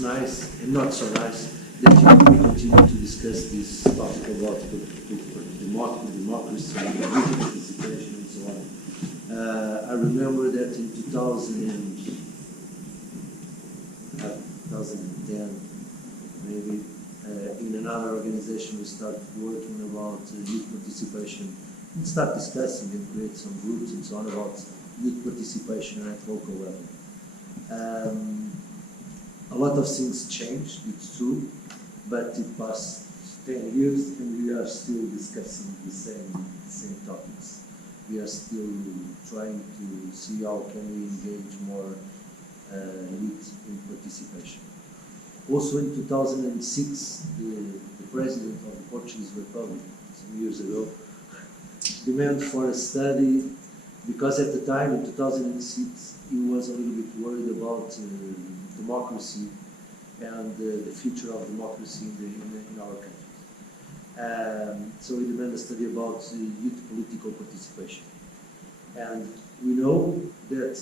it's nice and not so nice that we continue to discuss this topic about democracy and political participation and so on. I remember that in 2010, maybe, in another organization we started working about youth participation and start discussing and create some groups and so on about youth participation at local level. A lot of things changed, it's true, but it passed 10 years and we are still discussing the same topics. We are still trying to see how can we engage more youth in participation. Also in 2006, the President of the Portuguese Republic, some years ago, demanded for a study, because at the time, in 2006, he was a little bit worried about democracy and the future of democracy in our countries. So he demanded a study about youth political participation. And we know that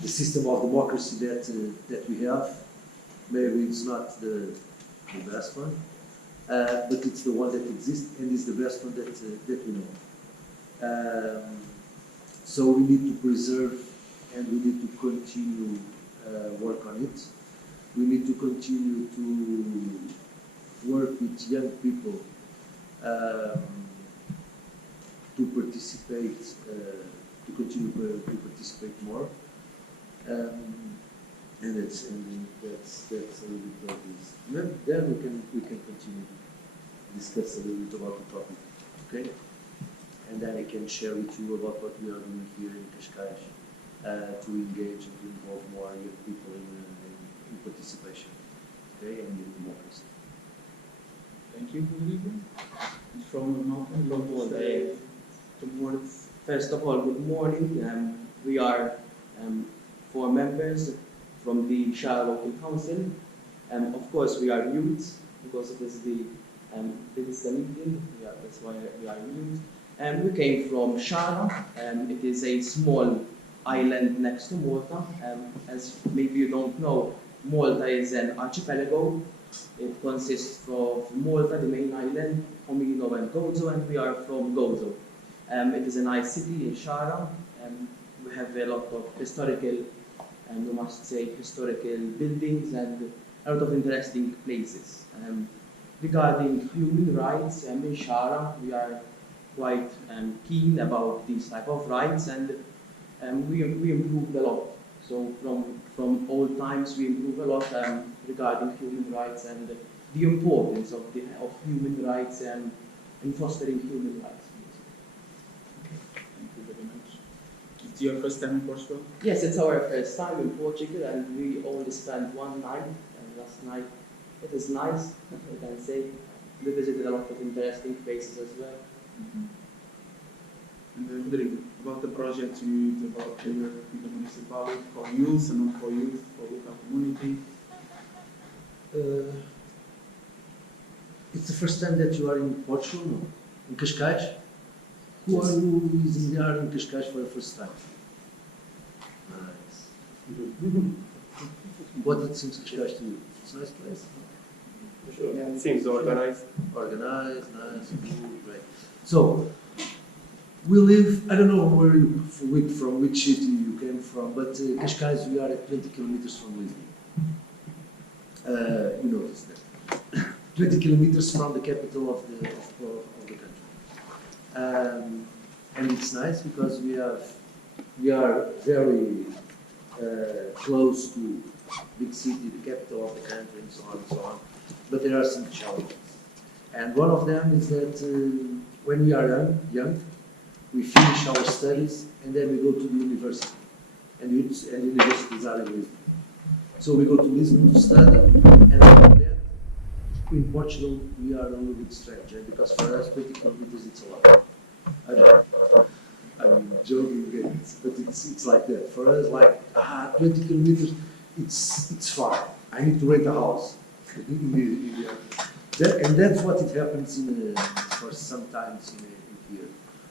the system of democracy that we have, maybe it's not the best one, but it's the one that exists and is the best one that we know. So we need to preserve and we need to continue work on it. We need to continue to work with young people to participate, to continue to participate more. And that's a little bit of this. Then we can continue to discuss a little bit about the topic, okay? And then I can share with you about what we are doing here in Cascais to engage and to involve more young people in participation, okay, and in democracy. Thank you, Rodrigo. From Malcolm, First of all, good morning. We are 4 members from the Shire Local Council. Of course, we are youth because it is the meeting. Yeah, that's why we are youth. We came from Shara. It is a small island next to Malta. As maybe you don't know, Malta is an archipelago. It consists of Malta, the main island, Comino and Gozo, and we are from Gozo. It is a nice city in Shara. We have a lot of historical, we must say, historical buildings and a lot of interesting places. Regarding human rights, in Shara, we are quite keen about these type of rights, and we improved a lot. So from old times, we improved a lot regarding human rights and the importance of human rights and in fostering human rights. Thank you very much. It's your first time in Portugal? Yes, it's our first time in Portugal, and we only spent one night. And last night, it is nice, I can say. We visited a lot of interesting places as well. Mm-hmm. And Rodrigo, about the project you developed here in the municipality for youth and not for youth, for local community. It's the first time that you are in Portugal, no? In Cascais? Who are you in Cascais for the first time? Nice. What it seems Cascais to you? It's a nice place. Sure. Yeah, it seems organized. Organized, nice, good, great. So, we live, I don't know where from which city you came from, but Cascais, we are at 20 kilometers from Lisbon. You notice that. 20 kilometers from the capital of the country. And it's nice because we are very close to big city, the capital of the country, and so on and so on. But there are some challenges. And one of them is that when we are young, we finish our studies and then we go to the university. And universities are in Lisbon. So we go to Lisbon to study, and after that, in Portugal, we are a little bit strange, because for us, 20 kilometers, it's a lot. I'm joking, but it's like that. For us, 20 kilometers, it's far. I need to rent a house. And that's what it happens for sometimes in here.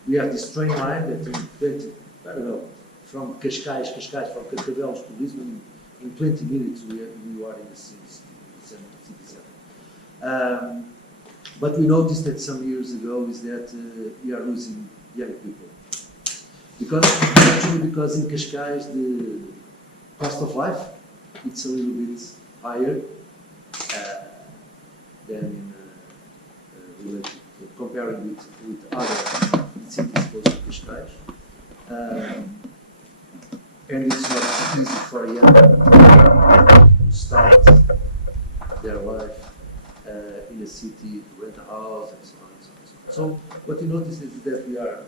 We have this train line that in 20, I don't know, from Cascais, from Cascavelos to Lisbon in 20 minutes we are in the city center. But we noticed that some years ago is that we are losing young people. Because in Cascais the cost of life it's a little bit higher than in comparing with other cities close to Cascais. And it's not easy for a young people to start their life in a city, to rent a house, and so on and so on. So what we notice is that we are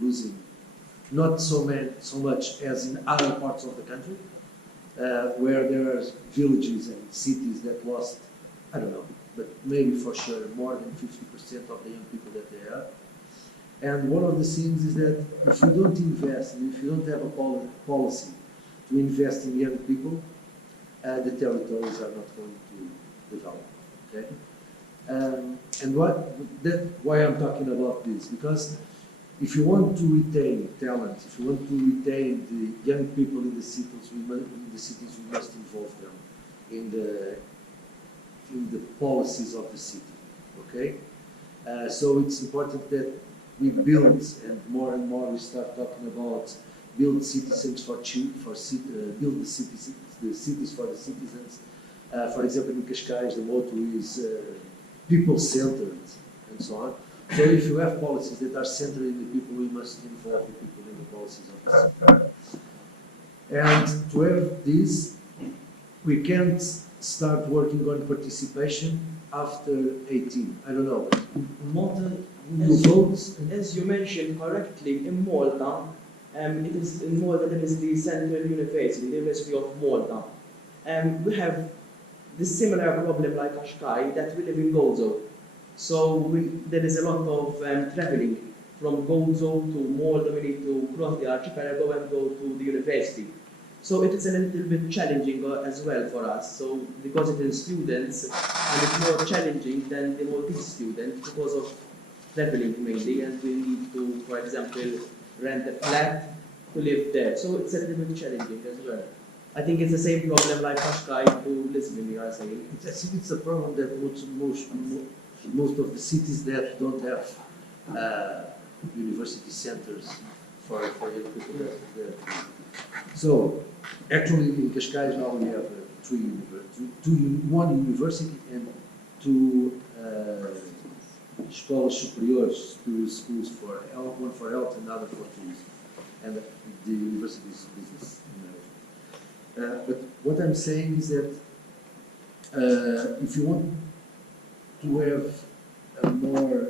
losing not so much as in other parts of the country, where there are villages and cities that lost, I don't know, but maybe for sure more than 50% of the young people that they have. And one of the things is that if you don't invest, and if you don't have a policy to invest in young people, the territories are not going to develop. Okay? And why I'm talking about this? Because if you want to retain talent, if you want to retain the young people in the cities, we must involve them in the policies of the city. Okay? So it's important that we build, and more we start talking about build citizens build the cities for the citizens. For example, in Cascais, the motto is people-centered, and so on. So if you have policies that are centered in the people, we must involve the people in the policies of the city. And to have this, we can't start working on participation after 18. I don't know. Malta, as you mentioned correctly, in Malta, it is in Malta that is the Central University, the University of Malta. We have this similar problem like Cascais, that we live in Gozo. So there is a lot of traveling from Gozo to Malta. We need to cross the archipelago and go to the university. So it is a little bit challenging as well for us. So because it is students, and it's more challenging than the Maltese students because of traveling mainly, and we need to, for example, rent a flat to live there. So it's a little bit challenging as well. I think it's the same problem like Cascais to Lisbon, you are saying. It's a problem that most of the cities that don't have university centers for young people. So actually in Cascais now we have one university and two escolas superiores, two schools for health, one for health and another for tourism, and the university is business management. But what I'm saying is that if you want to have a more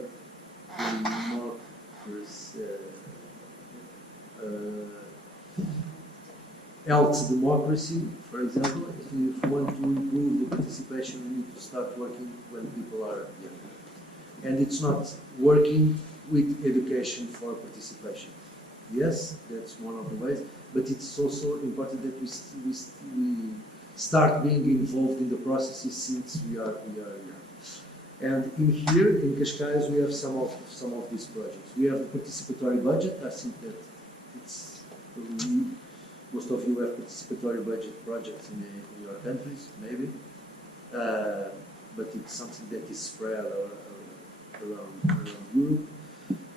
health democracy, for example, if you want to improve the participation, you need to start working when people are young. And it's not working with education for participation. Yes, that's one of the ways, but it's also important that we start being involved in the processes since we are young. And in Cascais, we have some of these projects. We have the participatory budget. I think that it's most of you have participatory budget projects in your countries, maybe, but it's something that is spread around Europe.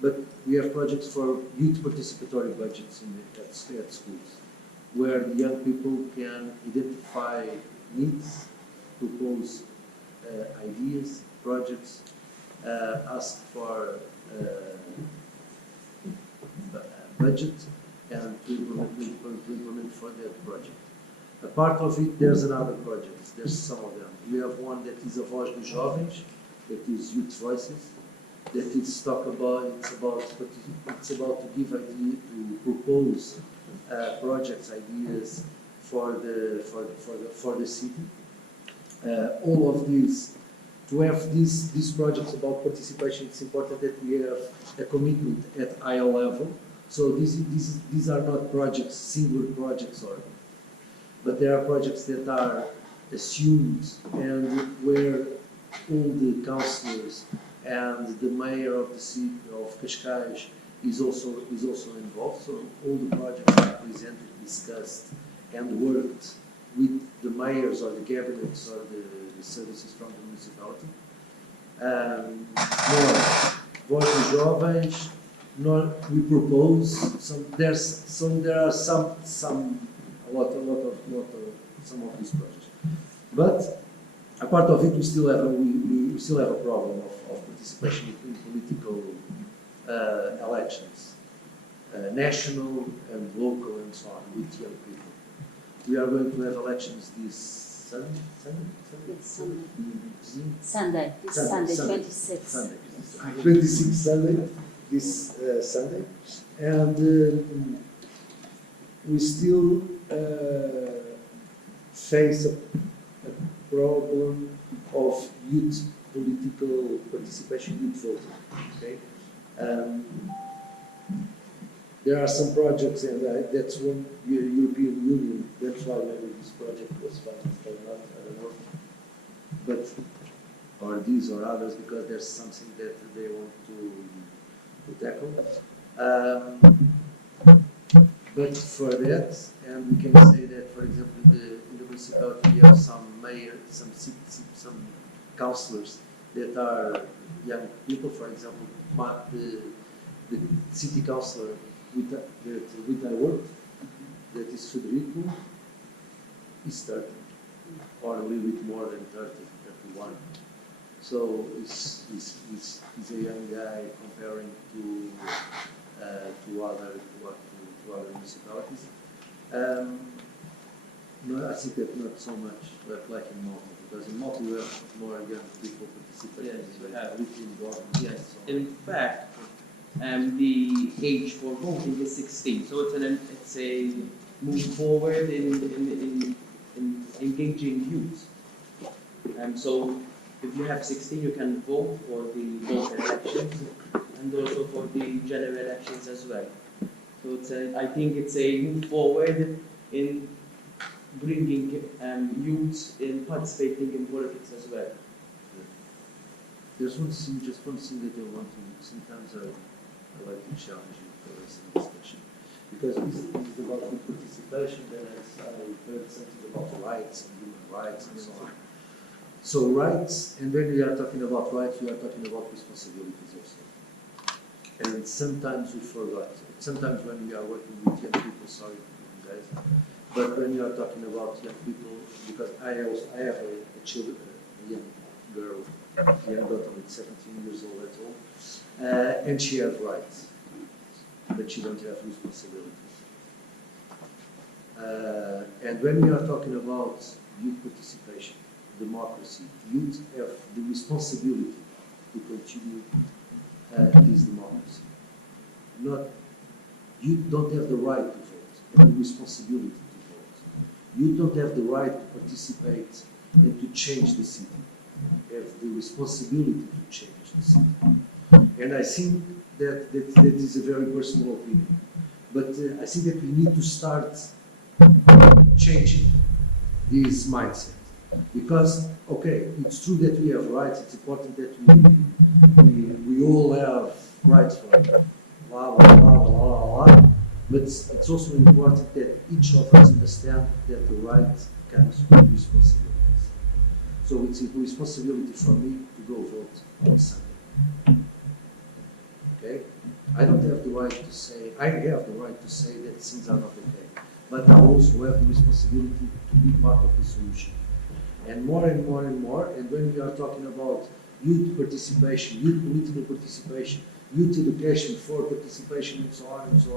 But we have projects for youth participatory budgets at schools, where the young people can identify needs, propose ideas, projects, ask for budget, and to implement for that project. A part of it, there's another project. There's some of them. We have one that is a Voz dos Jovens, that is Youth Voices, that it's about to give idea, to propose projects, ideas for the city. All of these, to have these projects about participation, it's important that we have a commitment at higher level. So these are not projects, single projects, but there are projects that are assumed and where all the councillors and the mayor of the city of Cascais is also involved. So all the projects are presented, discussed, and worked with the mayors or the cabinets or the services from the municipality. Nor voz dos jovens, nor we propose there are some of these projects. But a part of it we still have a problem of participation in political elections, national and local and so on, with young people. We are going to have elections this Sunday. It's Sunday. This Sunday, 26th. Sunday. 26th Sunday, this Sunday, and we still face a problem of youth political participation, youth voting. Okay, there are some projects, and that's one European Union. That's why maybe this project was financed or not. I don't know, but or these or others, because there's something that they want to tackle. But for that, and we can say that, for example, in the municipality we have some mayors, some councillors that are young people. For example, the city councillor with I worked, that is Federico, is 30, or a little bit more than 30, 31. So he's a young guy comparing to other municipalities. No, I think that not so much like in Malta, because in Malta we have more young people participating. Yes, we have. Involved. Yes. In fact, the age for voting is 16, so it's a move forward in engaging youth. So if you have 16, you can vote for the local elections and also for the general elections as well. So I think it's a move forward in bringing youth in participating in politics as well. There's one thing that I want to. Sometimes I like to challenge you for this discussion, because this is about youth participation. Then I heard something about rights and human rights and so on. So rights, and when we are talking about rights, we are talking about responsibilities also. And sometimes we forgot. Sometimes when we are working with young people, sorry guys, but when you are talking about young people, because I have a young girl, a young daughter with 17 years old at home, and she has rights, but she don't have responsibilities. And when we are talking about youth participation, democracy, youth have the responsibility to continue this democracy. You don't have the right to vote, and the responsibility to vote. You don't have the right to participate and to change the city. You have the responsibility to change the city. And I think that is a very personal opinion. But I think that we need to start changing this mindset. Because, okay, it's true that we have rights, it's important that we all have rights for blah, blah, blah, blah, blah, blah. But it's also important that each of us understand that the right comes with responsibilities. So it's a responsibility for me to go vote on Sunday. Okay? I don't have the right to say, I have the right to say that things are not okay. But I also have the responsibility to be part of the solution. And more and more and more, and when we are talking about youth participation, youth political participation, youth education for participation and so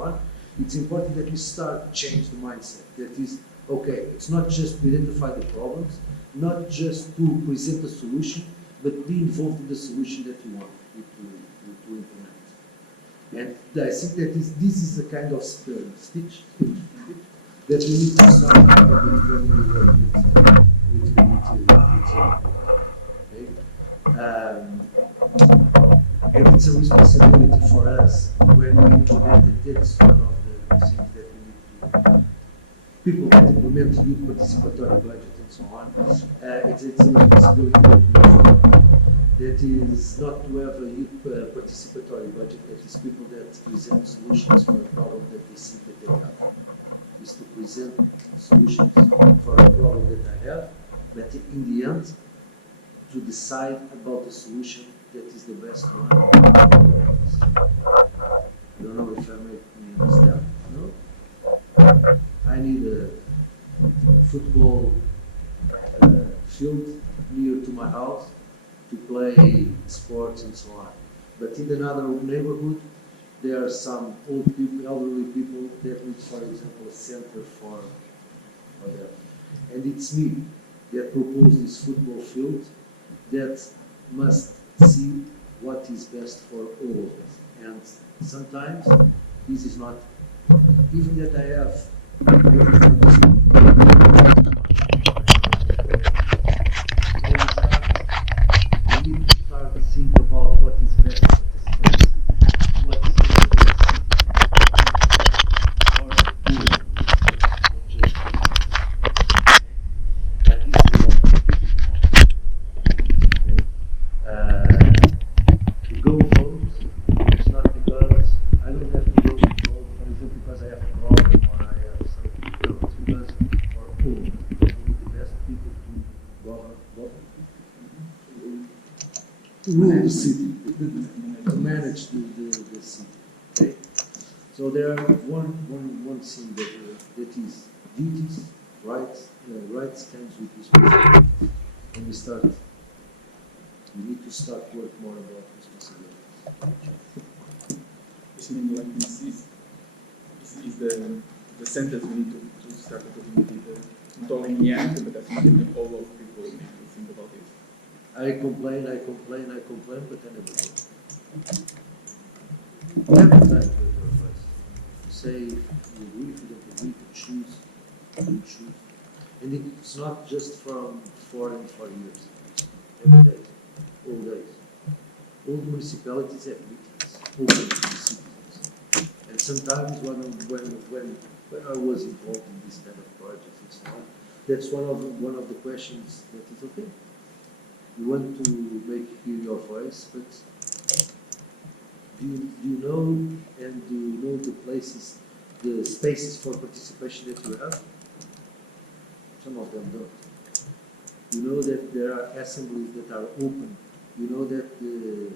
on, it's important that we start to change the mindset. That is, okay, it's not just to identify the problems, not just to present a solution, but be involved in the solution that we want to implement. And I think that this is the kind of stitch that we need to start when we work with okay? And it's a responsibility for us when we implement it. That's one of the things that we need to do. People that implement youth participatory budget and so on, it's a responsibility that we have. That is not to have a youth participatory budget, that is people that present solutions for a problem that they see that they have. is to present solutions for a problem that I have, but in the end, to decide about the solution that is the best one. I don't know if I make me understand. No? I need a football field near to my house to play sports and so on. But in another neighborhood, there are some old people, elderly people that need, for example, a center for that. And it's me that proposed this football field that must see what is best for all of us. And sometimes this is not, even that I have we need to start to think about what is best for the space, what is to go vote, it's not because I don't have to go vote, for example, because I have a problem or I have something. No, it's because for all, we need the best people to rule the city, to manage the city. Okay? So there are one thing that is duties, rights comes with responsibility. And we need to start work more about responsibility. Which means like this is the sentence we need to start talking with not only in young, but definitely all of people need to think about it. I complain, but I never do. We have the time to advise. To say if you agree, if you don't agree, to choose, you choose. And it's not just from 4 and 4 years. Every day, all days. All municipalities have meetings, open to the citizens. And sometimes when I was involved in this kind of projects and so on, that's one of the questions that is okay. We want to make hear your voice, but do you know and do you know the places, the spaces for participation that you have? Some of them don't. You know that there are assemblies that are open. You know that the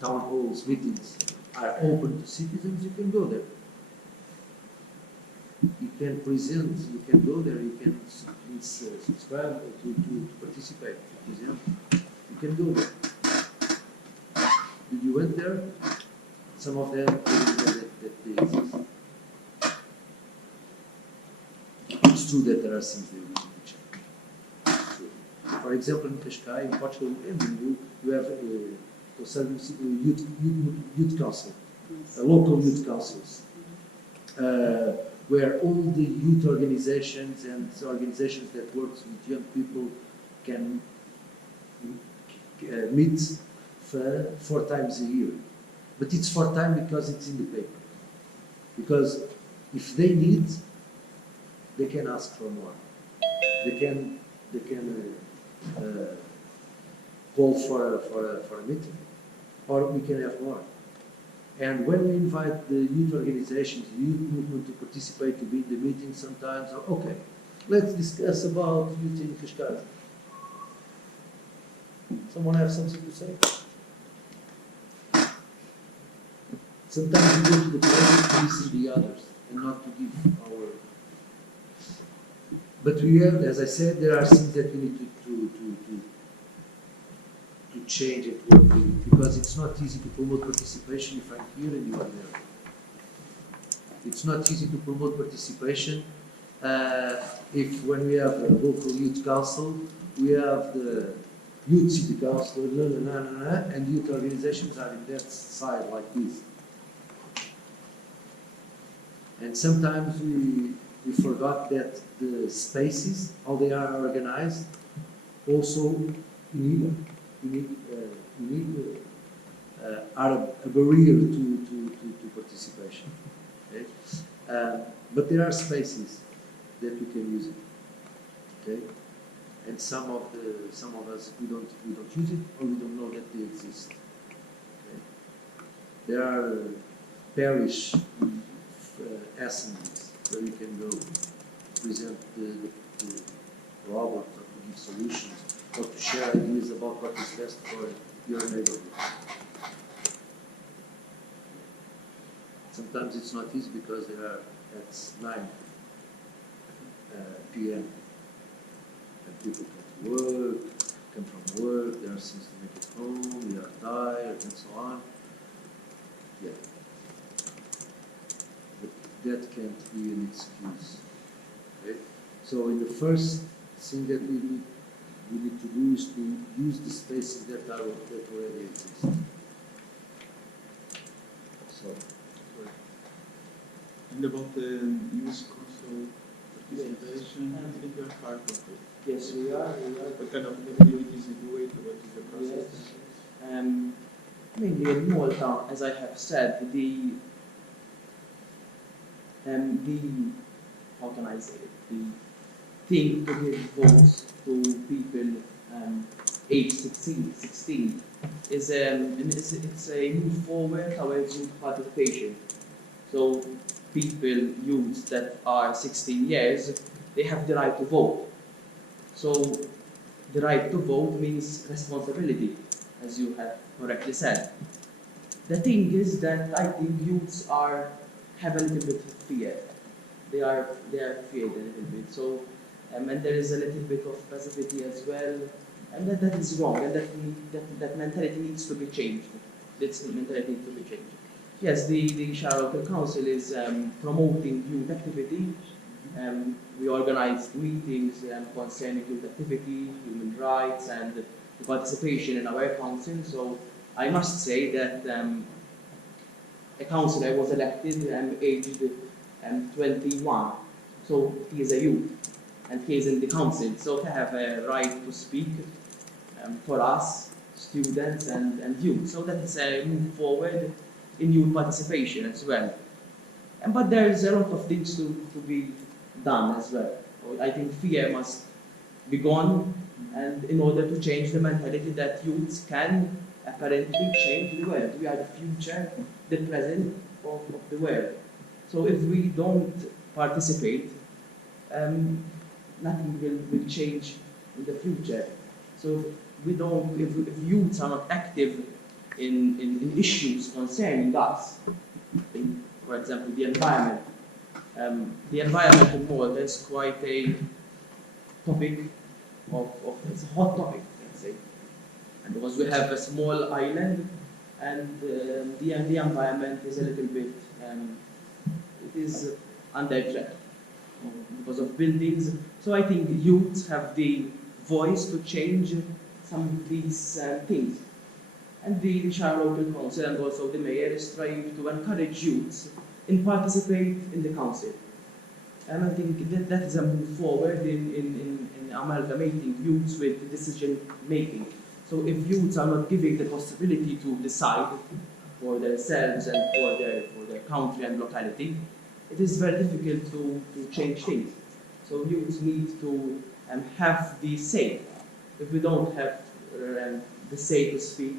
town halls, meetings are open to citizens. You can go there. You can present, you can go there, you can subscribe to participate, to present. You can go there. Did you went there? Some of them didn't know that they exist. It's true that there are things that we need to check. It's true. For example, in Cascais, in Portugal, and you have youth council, local youth councils. Where all the youth organizations and organizations that work with young people can meet 4 times a year. But it's 4 times because it's in the paper. Because if they need, they can ask for more. They can call for a meeting, or we can have more. And when we invite the youth organizations, the youth movement to participate, to be in the meeting sometimes, okay, let's discuss about youth in Cascais. Someone have something to say? Sometimes we go to the place to listen the others and not to give our... But we have, as I said, there are things that we need to change at work with, because it's not easy to promote participation if I'm here and you are there. It's not easy to promote participation if when we have a local youth council, we have the youth city council, and youth organizations are in that side like this. And sometimes we forgot that the spaces, how they are organized, also are a barrier to participation. Okay? But there are spaces that we can use it. Okay? And some of us we don't use it, or we don't know that they exist. Okay? There are parish assemblies where you can go present the problems or to give solutions or to share ideas about what is best for your neighborhood. Sometimes it's not easy because they are at 9 p.m. and people come from work, there are things to make at home, they are tired and so on. Yeah. But that can't be an excuse. Okay? So in the first thing that we need to do is to use the spaces that already exist. So. And about the youth council participation, I think you're part of it. Yes, we are. What kind of activities you do it? What is the process? Yes. Mainly in Malta, as I have said, the how can I say it? The thing to give votes to people age 16 is it's a move forward towards youth participation. So people, youths that are 16 years, they have the right to vote. So the right to vote means responsibility, as you have correctly said. The thing is that I think youths have a little bit of fear. They are feared a little bit. So and there is a little bit of passivity as well, and that is wrong. And that mentality needs to be changed. This mentality needs to be changed. Yes, the Shire Local Council is promoting youth activity. We organize meetings concerning youth activity, human rights, and the participation in our council. So I must say that a councillor was elected aged 21. So he is a youth, and he is in the council. So he have a right to speak for us, students and youth. So that is a move forward in youth participation as well. But there is a lot of things to be done as well. I think fear must be gone, and in order to change the mentality that youths can apparently change the world. We are the future, the present of the world. So if we don't participate, nothing will change in the future. So if youths are not active in issues concerning us, for example, the environment. The environment in Malta is quite a topic it's a hot topic, let's say. And because we have a small island, and the environment is a little bit, it is under threat because of buildings. So I think youths have the voice to change some of these things. And the Shire Local Council and also the Mayor strive to encourage youths in participate in the council. And I think that is a move forward in amalgamating youths with decision making. So if youths are not given the possibility to decide for themselves and for their country and locality, it is very difficult to change things. So youths need to have the say. If we don't have the say to speak,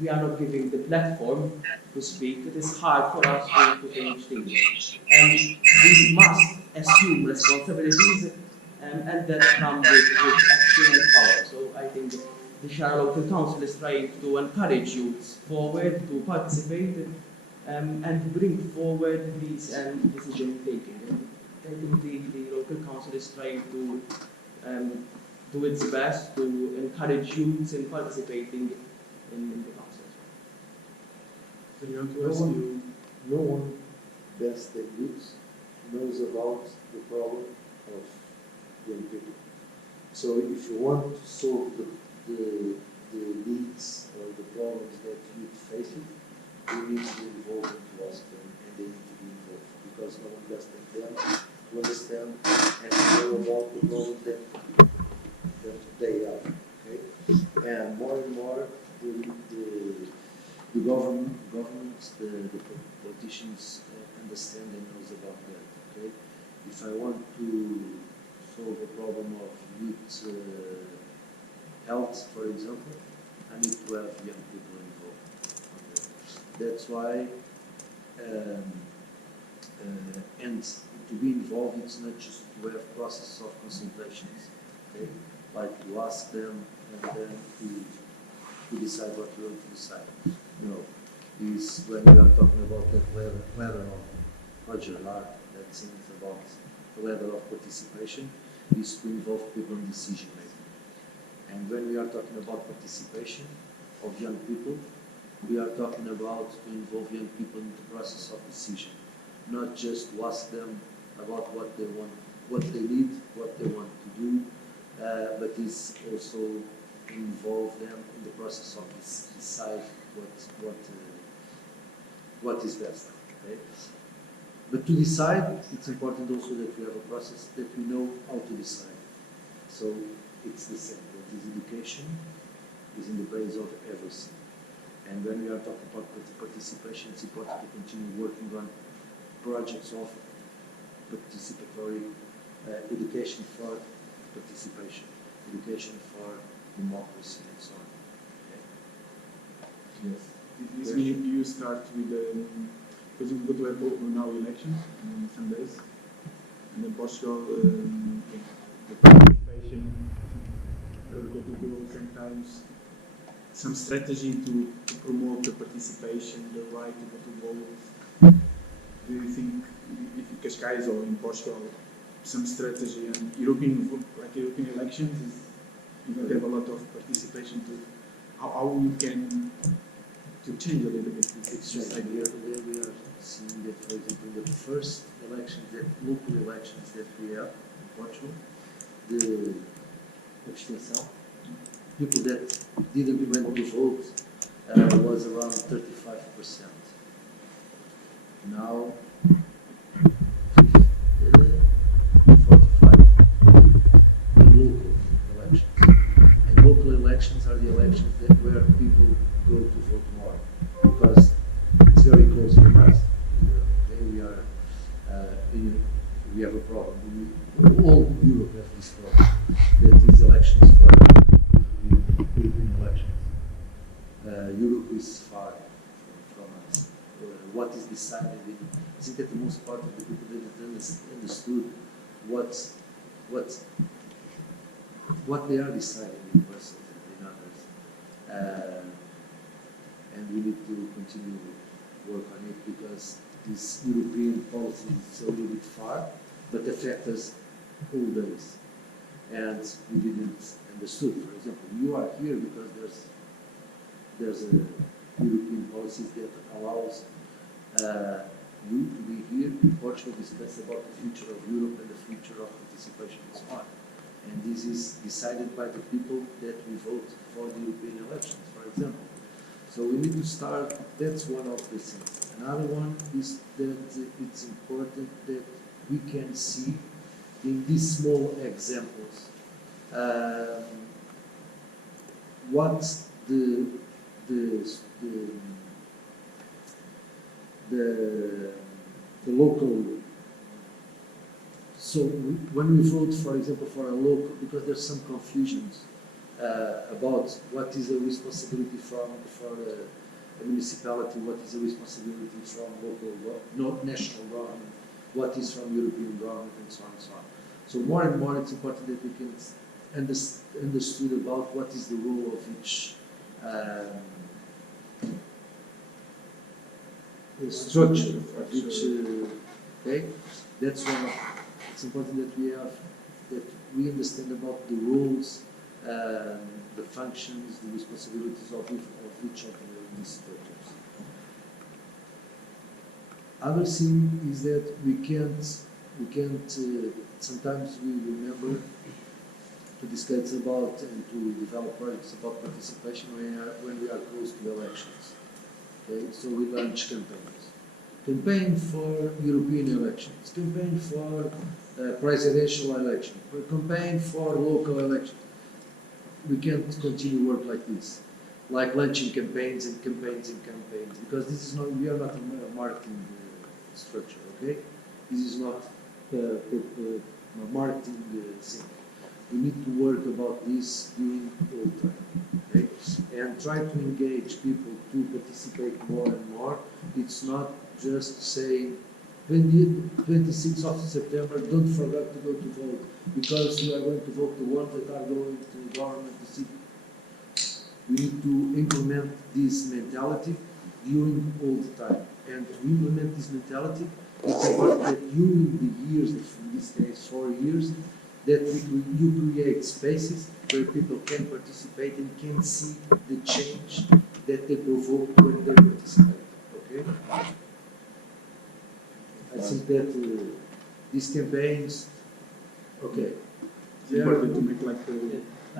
we are not giving the platform to speak. It is hard for us to change things. And we must assume responsibilities and that come with action and power. So I think the Shire Local Council is trying to encourage youths forward to participate and bring forward these decision taking. I think the local council is trying to do its best to encourage youths in participating in the council. So you want to ask you? No one best than youths knows about the problem of young people. So if you want to solve the needs or the problems that youth faces, you need to involve into ask them, and they need to be involved, because no one best than them to understand and to know about the problems that they are. Okay? And more the governments, the politicians understand and knows about that. Okay, if I want to solve a problem of youth health, for example, I need to have young people involved. Okay. That's why And to be involved, it's not just to have process of consultations, okay? Like you ask them and then to decide what you want to decide. You know, is when we are talking about that ladder of Roger Hart, that things about the ladder of participation, is to involve people in decision making. And when we are talking about participation of young people, we are talking about to involve young people in the process of decision, not just to ask them about what they want, what they need, what they want to do, but is also involve them in the process of decide what is best. Okay? But to decide, it's important also that we have a process that we know how to decide. So it's the same. That is education is in the base of everything. And when we are talking about participation, it's important to continue working on projects of participatory education for participation, education for democracy, and so on. Okay? Yes. This means you start with because we're going to have now elections in some days, and in Portugal, the participation we're going to do sometimes some strategy to promote the participation, the right to go to vote. Do you think if in Cascais or in Portugal, some strategy and European elections, you don't have a lot of participation to how you can to change a little bit this idea? We are seeing that, for example, the first elections, local elections that we have in Portugal, the abstenção, people that didn't went to vote was around 35%. Now, 45 in local elections. And local elections are the elections where people go to vote more, because it's very close from us. Okay, we have a problem. All Europe has this problem. That is elections for European elections. Europe is far from us. What is decided I think that the most part of the people that understood what they are deciding in Brussels and in others. And we need to continue to work on it, because this European policy is a little bit far, but affects us all days. And we didn't understood. For example, you are here because there's a European policy that allows you to be here in Portugal, discuss about the future of Europe and the future of participation and so on. And this is decided by the people that we vote for the European elections, for example. So we need to start, that's one of the things. Another one is that it's important that we can see in these small examples what the local. So when we vote, for example, for a local, because there's some confusions about what is the responsibility for a municipality, what is the responsibility from local, national government, what is from European government, and so on and so on. So more and more, it's important that we can understood about what is the role of each structure of each. Okay, that's one of. It's important that we understand about the roles, the functions, the responsibilities of each of these structures. Other thing is that we can't. Sometimes we remember to discuss about and to develop projects about participation when we are close to elections. Okay, so we launch campaigns. Campaign for European elections, campaign for presidential election, campaign for local elections. We can't continue work like this, like launching campaigns and campaigns and campaigns, because this is not. We are not a marketing structure. Okay, this is not a marketing thing. We need to work about this during all time, okay? And try to engage people to participate more and more. It's not just saying 26th of September, don't forget to go to vote, because you are going to vote the ones that are going to government to see. We need to implement this mentality during all the time. And to implement this mentality, it's important that during the years, in this case 4 years, that you create spaces where people can participate and can see the change that they provoke when they participate. Okay? I think that these campaigns, okay. It's important to make like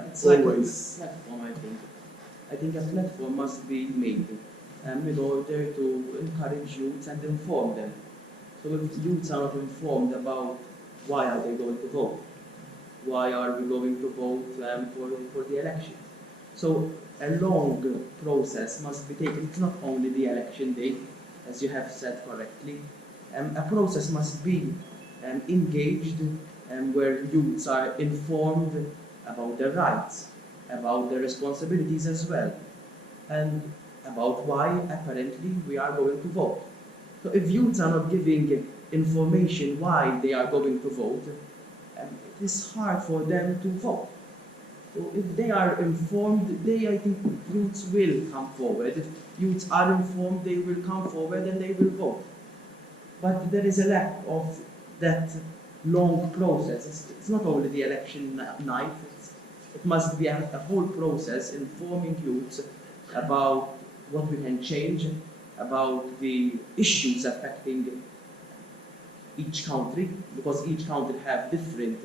It's like a always. platform, I think. I think a platform must be made in order to encourage youths and inform them. So if youths are not informed about why are they going to vote, why are we going to vote for the election? So a long process must be taken. It's not only the election day, as you have said correctly. A process must be engaged where youths are informed about their rights, about their responsibilities as well, and about why apparently we are going to vote. So if youths are not giving information why they are going to vote, it is hard for them to vote. So if they are informed, I think youths will come forward. If youths are informed, they will come forward and they will vote. But there is a lack of that long process. It's not only the election night, it must be a whole process informing youths about what we can change, about the issues affecting each country, because each country have different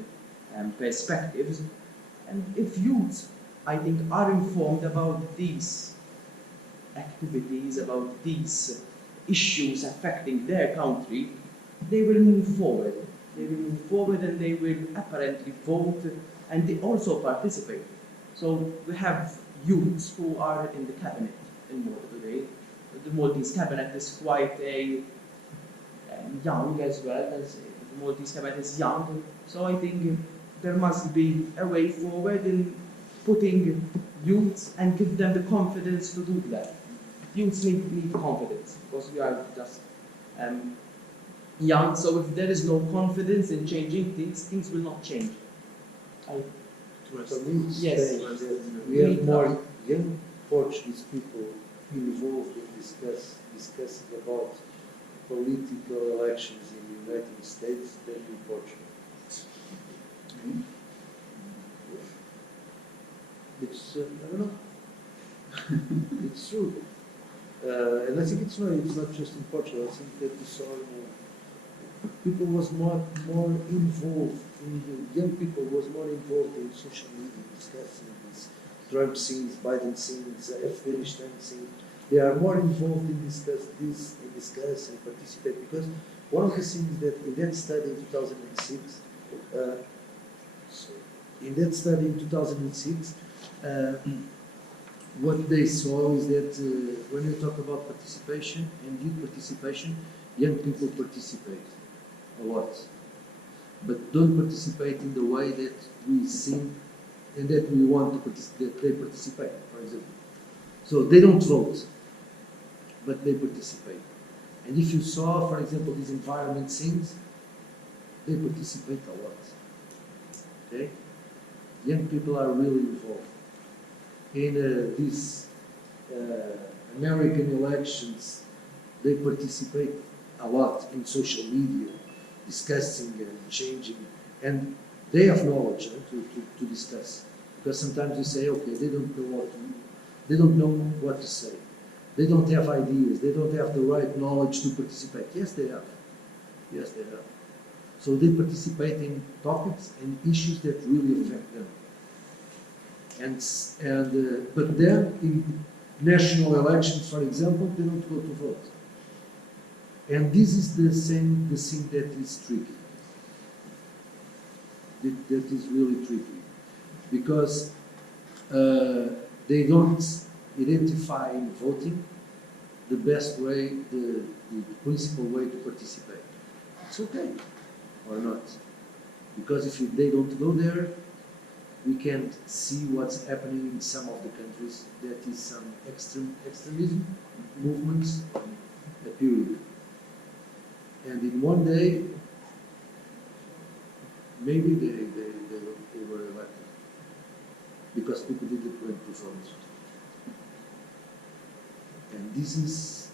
perspectives. And if youths, I think, are informed about these activities, about these issues affecting their country, they will move forward. They will move forward and they will apparently vote and they also participate. So we have youths who are in the cabinet in Malta today. The Maltese cabinet is quite young as well. As the Maltese cabinet is young. So I think there must be a way forward in putting youths and give them the confidence to do that. Youths need confidence because we are just young. So if there is no confidence in changing things, things will not change. For me, it's Yes. saying that we have more young Portuguese people involved in discussing about political elections in the United States than in Portugal. It's, I don't know. It's true. And I think it's not just in Portugal. I think that we saw people was more involved young people was more involved in social media, discussing these Trump scenes, Biden scenes, Afghanistan scenes. They are more involved in discuss and participate, because one of the things that in that study in 2006, what they saw is that when you talk about participation and youth participation, young people participate a lot, but don't participate in the way that we think and that we want to that they participate, for example. So they don't vote, but they participate. And if you saw, for example, these environment things, they participate a lot. Okay? Young people are really involved. In these American elections, they participate a lot in social media, discussing and changing, and they have knowledge to discuss. Because sometimes you say, okay, they don't know what to say. They don't have ideas. They don't have the right knowledge to participate. Yes, they have. Yes, they have. So they participate in topics and issues that really affect them. But then in national elections, for example, they don't go to vote. And this is the thing that is tricky. That is really tricky, because they don't identify in voting the best way, the principal way to participate. It's okay, or not. Because if they don't go there, we can see what's happening in some of the countries. That is some extremism movements appearing. And in one day, maybe they were elected because people didn't went to vote. And this is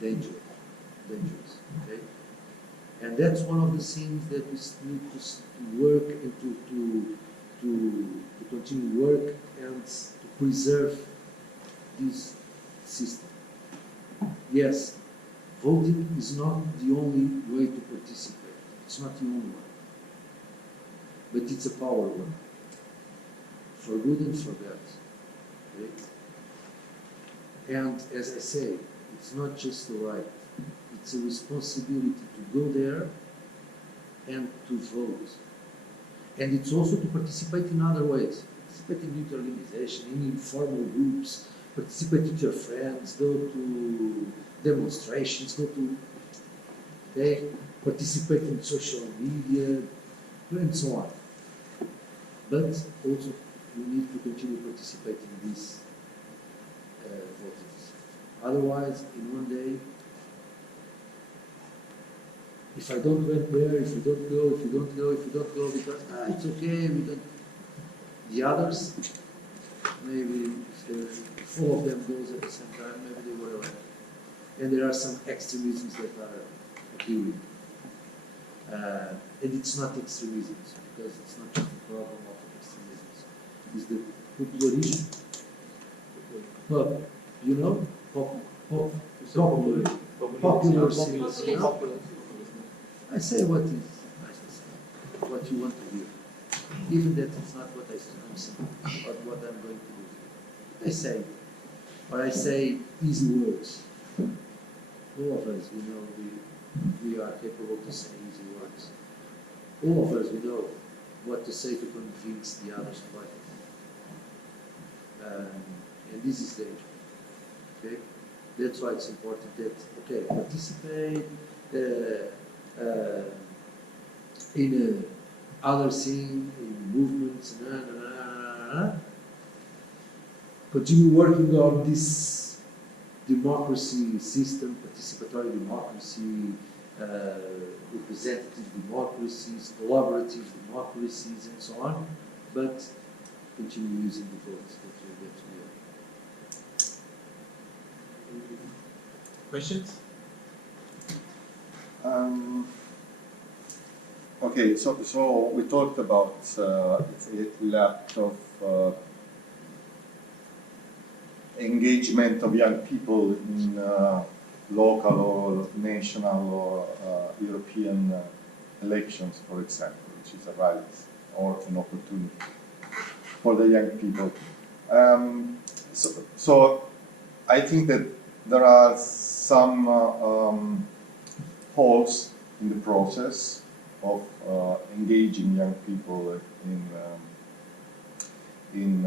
dangerous, okay? And that's one of the things that we need to work and to continue work and to preserve this system. Yes, voting is not the only way to participate. It's not the only one. But it's a power one. For good and for bad. Okay? And as I say, it's not just a right. It's a responsibility to go there and to vote. And it's also to participate in other ways. Participate in youth organization, in informal groups, participate with your friends, go to demonstrations, go to, okay, participate in social media, and so on. But also, we need to continue participating in these votings. Otherwise, in one day, if I don't went there, if you don't go, because it's okay, we don't. The others, maybe if all of them goes at the same time, maybe they were elected. And there are some extremisms that are appealing. And it's not extremisms, because it's not just a problem of extremisms. It's the popularism. You know, popular things, you know? I say what is nice to say, what you want to hear. Even that it's not what I'm saying, but what I'm going to do. I say, or I say easy words. All of us, we know we are capable to say easy words. All of us, we know what to say to convince the others to like it. And this is dangerous. Okay? That's why it's important that, okay, participate in other thing, in movements, continue working on this democracy system, participatory democracy, representative democracies, collaborative democracies, and so on, but continue using the votes that you get to hear. Questions? Okay, so we talked about a lack of engagement of young people in local or national or European elections, for example, which is a right or an opportunity for the young people. So I think that there are some holes in the process of engaging young people in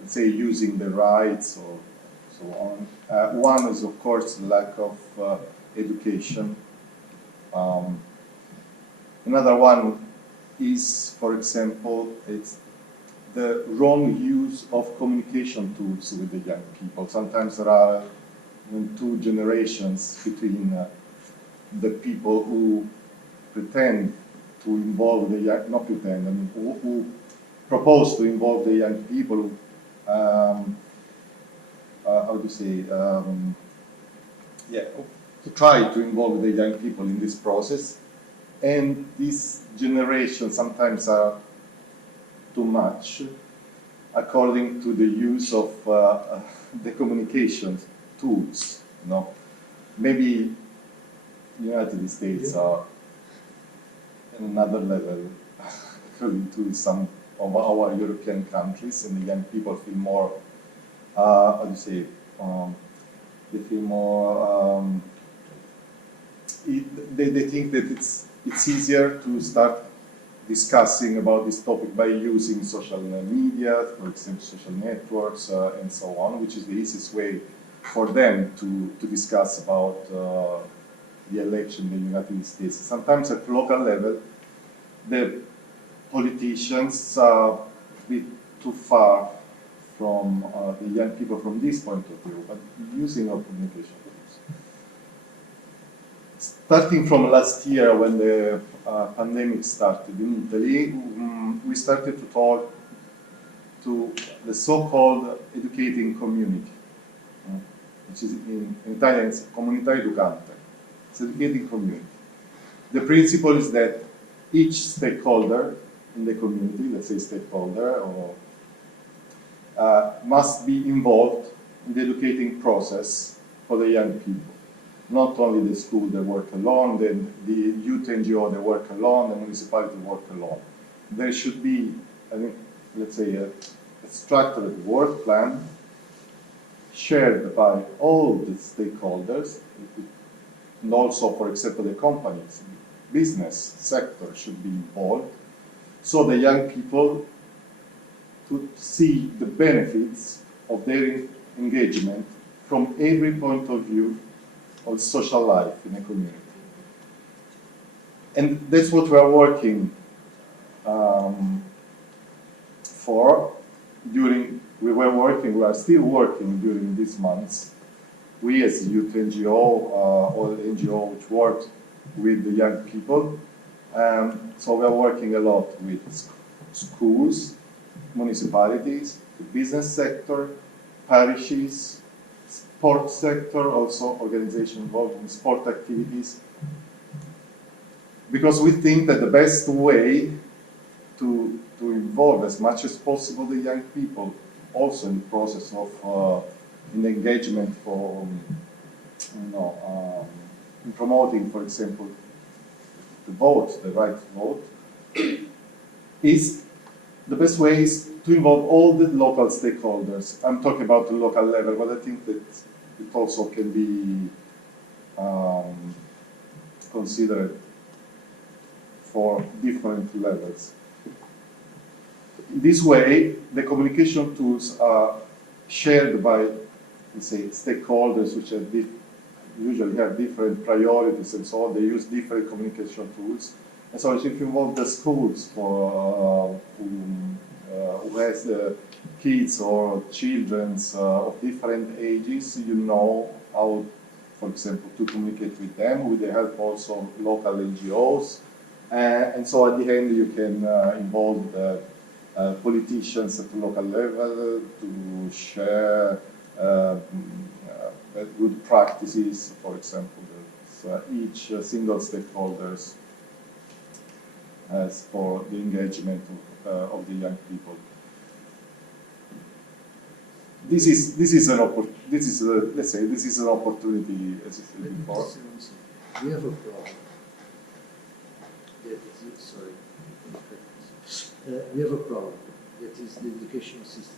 let's say, using the rights or so on. One is, of course, the lack of education. Another one is, for example, it's the wrong use of communication tools with the young people. Sometimes there are two generations between the people who pretend to involve the young, not pretend, I mean, who propose to involve the young people, how do you say, to try to involve the young people in this process. And this generation sometimes are too much, according to the use of the communication tools. You know, maybe United States are in another level, according to some of our European countries, and the young people feel more, how do you say, they feel more, they think that it's easier to start discussing about this topic by using social media, for example, social networks, and so on, which is the easiest way for them to discuss about the election in the United States. Sometimes at local level, the politicians are a bit too far from the young people from this point of view, but using our communication tools. starting from last year when the pandemic started in Italy, we started to talk to the so-called educating community, which is in Italian it's comunità educante. It's educating community. The principle is that each stakeholder in the community, let's say stakeholder, or must be involved in the educating process for the young people. Not only the school that work alone, then the youth NGO that work alone, the municipality work alone. There should be, I think, let's say, a structured work plan shared by all the stakeholders, and also, for example, the companies, business sector should be involved, so the young people could see the benefits of their engagement from every point of view of social life in a community. And that's what we are working for we are still working during these months. We as a youth NGO, or NGO which works with the young people, so we are working a lot with schools, municipalities, the business sector, parishes, sport sector, also organizations involved in sport activities. Because we think that the best way to involve as much as possible the young people also in the process of in engagement for in promoting, for example, the vote, the right to vote, is the best way is to involve all the local stakeholders. I'm talking about the local level, but I think that it also can be considered for different levels. This way, the communication tools are shared by, let's say, stakeholders which are usually have different priorities and so on. They use different communication tools. And so if you involve the schools for who has kids or children of different ages, you know how, for example, to communicate with them, with the help also of local NGOs. And so at the end you can involve the politicians at the local level to share good practices, for example, that each single stakeholders has for the engagement of the young people. This is an opportunity, as I said before. We have a problem. We have a problem. That is the educational systems.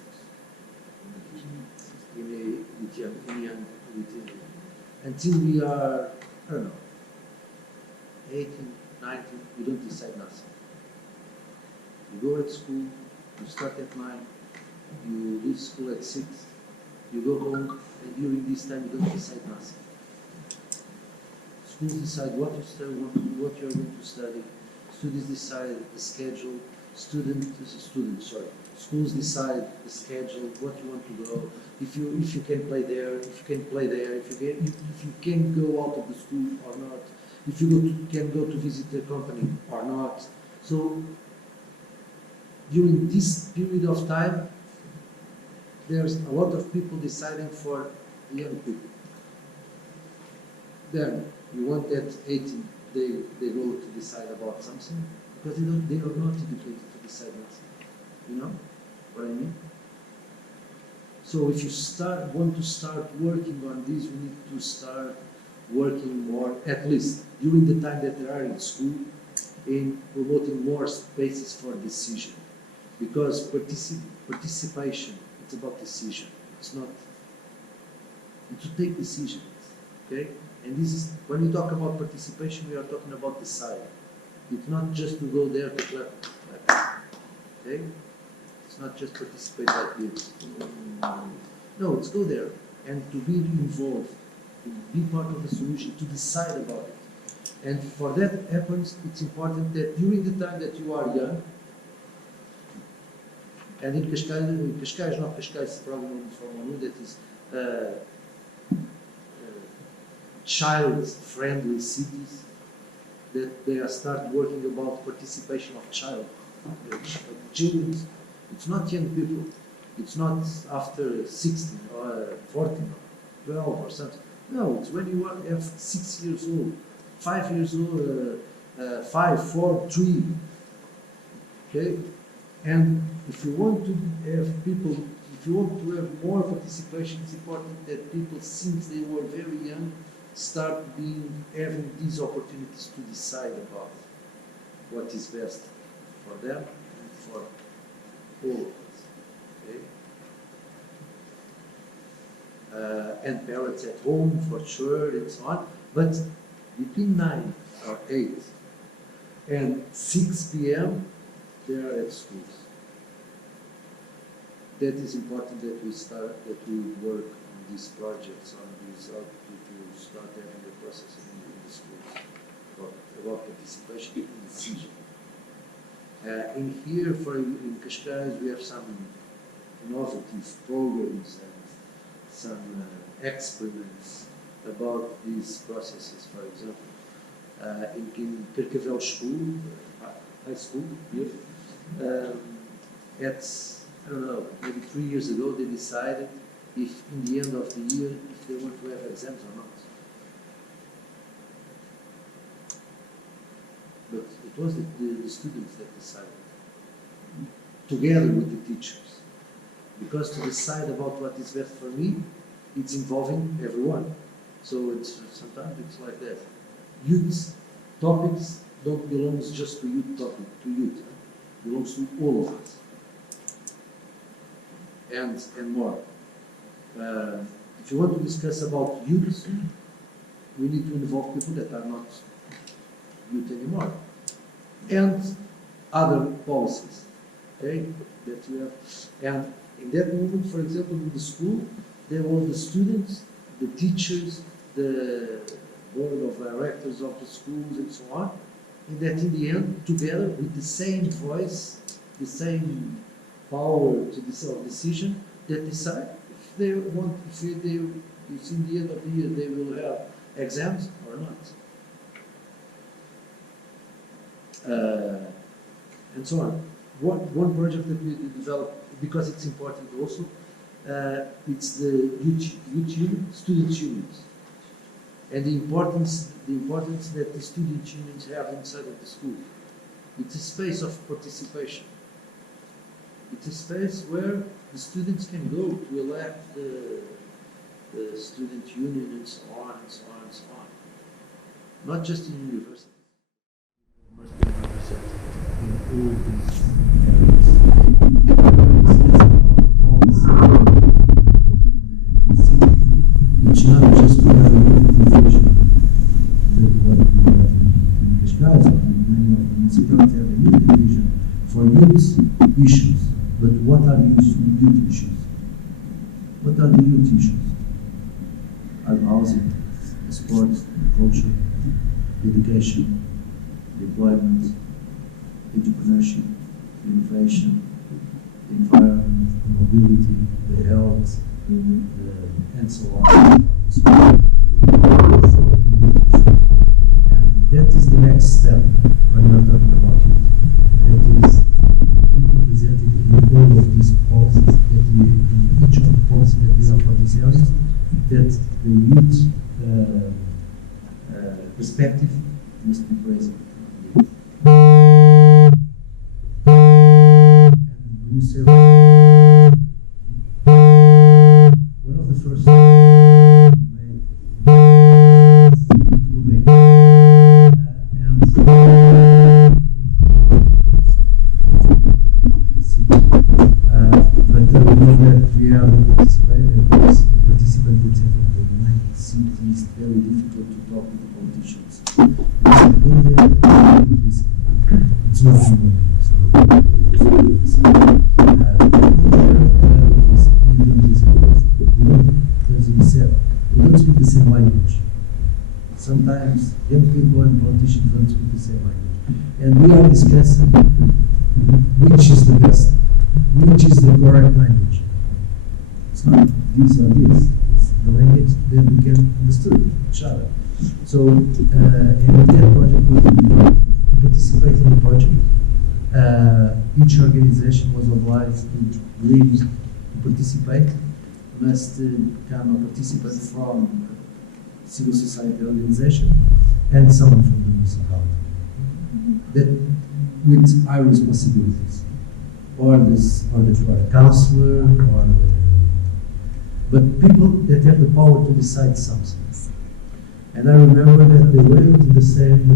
Until we are, I don't know, 18, 19, we don't decide nothing. You go at school, you start at 9, you leave school at 6, you go home, and during this time you don't decide nothing. Schools decide what you study, what you are going to study. Students decide the schedule. Schools decide the schedule, what you want to go. If you can play there, if you can play there, if you can go out of the school or not. If you can go to visit the company or not. So during this period of time, there's a lot of people deciding for the young people. Then you want that 18, they go to decide about something because they are not educated to decide nothing. You know what I mean? So if you want to start working on this, we need to start working more, at least during the time that they are in school, in promoting more spaces for decision. Because participation, it's about decision. It's not to take decisions, okay? And this is, when we talk about participation, we are talking about deciding. It's not just to go there to clap, okay? It's not just participate like this. No, it's go there and to be involved, to be part of the solution, to decide about it. And for that happens, it's important that during the time that you are young, and in Cascais, not Cascais, probably from one that is child-friendly cities, that they are start working about participation of children. It's not young people. It's not after 16 or 14 or 12 or something. No, it's when you have 6 years old, 5 years old, 5, 4, 3. Okay? And if you want to have people, if you want to have more participation, it's important that people, since they were very young, start having these opportunities to decide about what is best for them and for all of us. Okay? And parents at home, for sure, and so on. But between 9 or 8 and 6 p.m., they are at schools. That is important that we work on these projects, on these, to start having the process in the schools about participation and decision. In here, in Cascais, we have some innovative programs and some experiments about these processes. For example, in Carcavel School, high school here, I don't know, maybe 3 years ago, they decided if in the end of the year, if they want to have exams or not. But it was the students that decided, together with the teachers. Because to decide about what is best for me, it's involving everyone. So sometimes it's like that. Youth topics don't belong just to youth topic, to youth. It belongs to all of us. And more. If you want to discuss about youth, we need to involve people that are not youth anymore. And other policies, okay, that we have. And in that moment, for example, in the school, there were the students, the teachers, the board of directors of the schools and so on, and that in the end, together with the same voice, the same power to decision, that decide if they want, if in the end of the year they will have exams or not, and so on. One project that we developed, because it's important also, it's the youth union, students' unions, and the importance that the student unions have inside of the school. It's a space of participation. It's a space where the students can go to elect the student union and so on and so on and so on. Not just in universities. In all these it's not just to have a good division that what we have in Cascais, and many of the municipalities have a new division for youth issues. But what are youth issues? What are the youth issues? Are housing, sports, culture, education, employment, entrepreneurship, innovation, environment, mobility, the health, and so on. And that is the next step when we are talking about youth. That is represented in all of these policies that in each of the policies that we have for these areas, that the youth perspective must be present. And when you say one of the first made we have participants that might see it is very difficult to talk with the politicians. It's not anymore. As he said, we don't speak the same language. Sometimes young people and politicians don't speak the same language. And we are discussing which is the best, which is the correct language. It's not this or this, it's the language that we can understood each other. So, and that project was to participate in the project. Each organization was obliged to really participate, must become a participant from civil society organization and someone from the municipality. That with high responsibilities, or the councillor, but people that have the power to decide something. And I remember that they went to the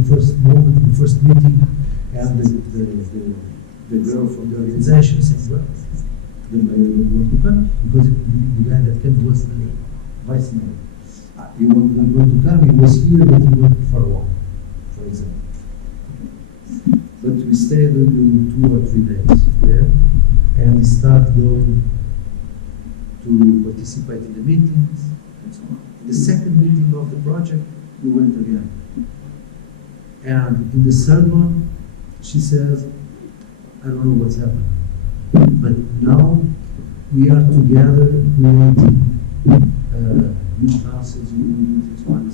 first moment, the first meeting, and the girl from the organization said, well, the mayor would want to come, because the guy that came was the vice mayor. He wanted to come, he was here, but he went for a walk, for example. But we stayed 2 or 3 days there, and we started going to participate in the meetings, and so on. In the second meeting of the project, we went again. And in the third one, she says, I don't know what's happened, but now we are together creating youth councils, and so on.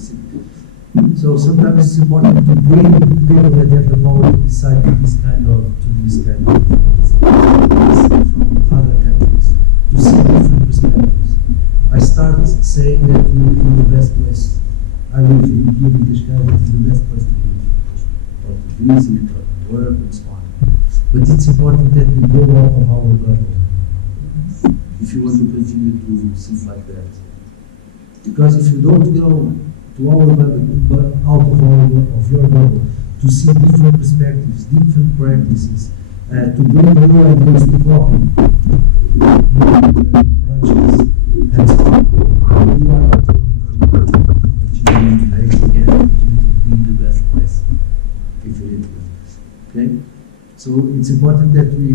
So sometimes it's important to bring people that have the power to decide to this kind of from other countries, to see different perspectives. I start saying that we live in the best place. I live here in Cascais, it is the best place to live, or to visit, or to work, and so on. But it's important that we go out of our bubble, if you want to continue to think like that. Because if you don't go to our bubble, out of your bubble, to see different perspectives, different practices, to bring new ideas to copy, projects, and so on, you are not going to be the best place if you live here. Okay? So it's important that we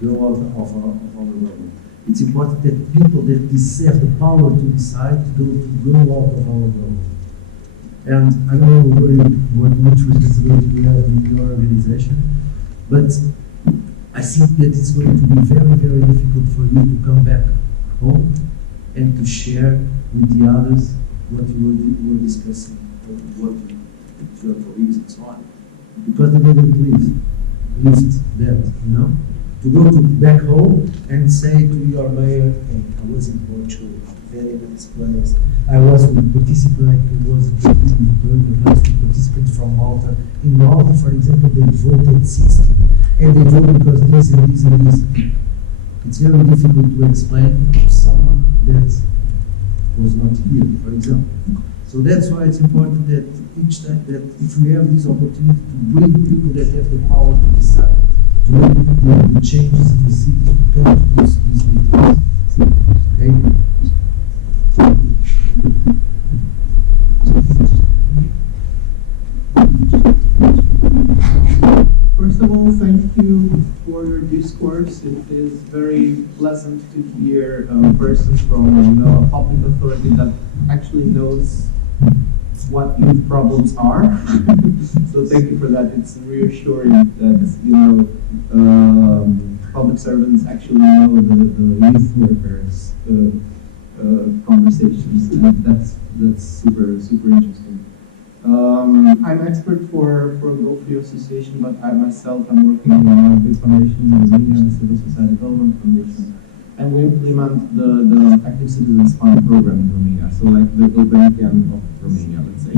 go out of our bubble. It's important that people that have the power to decide to go out of our bubble. And I don't know which responsibility we have in your organization, but I think that it's going to be very, very difficult for you to come back home and to share with the others what you were discussing, what your colleagues and so on, because they didn't live that, you know? To go back home and say to your mayor, hey, I was in Portugal, very nice place. I was with participants from Malta. In Malta, for example, they voted 60. And they voted because this and this and this. It's very difficult to explain to someone that was not here, for example. So that's why it's important that each time that if we have this opportunity to bring people that have the power to decide, to make the changes in the cities, to come to these meetings. Okay? First of all, thank you for your discourse. It is very pleasant to hear a person from a public authority that actually knows what youth problems are. So thank you for that. It's reassuring that public servants actually know the youth workers conversations, and that's super interesting. I'm an expert for Gulf Free Association, but I myself am working on the Foundation in Romania and Civil Society Development Foundation, and we implement the Active Citizens Fund program in Romania. So like the Gulbenkian of Romania, let's say,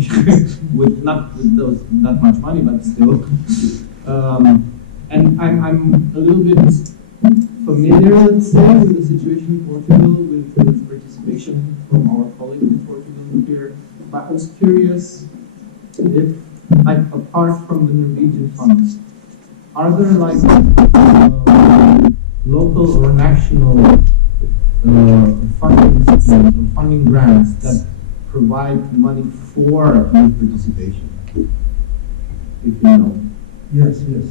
with not much money, but still. And I'm a little bit familiar, let's say, with the situation in Portugal, with participation from our colleagues in Portugal here. But I was curious if, like, apart from the Norwegian funds, are there like local or national funding schemes or funding grants that provide money for youth participation? If you know. Yes, there are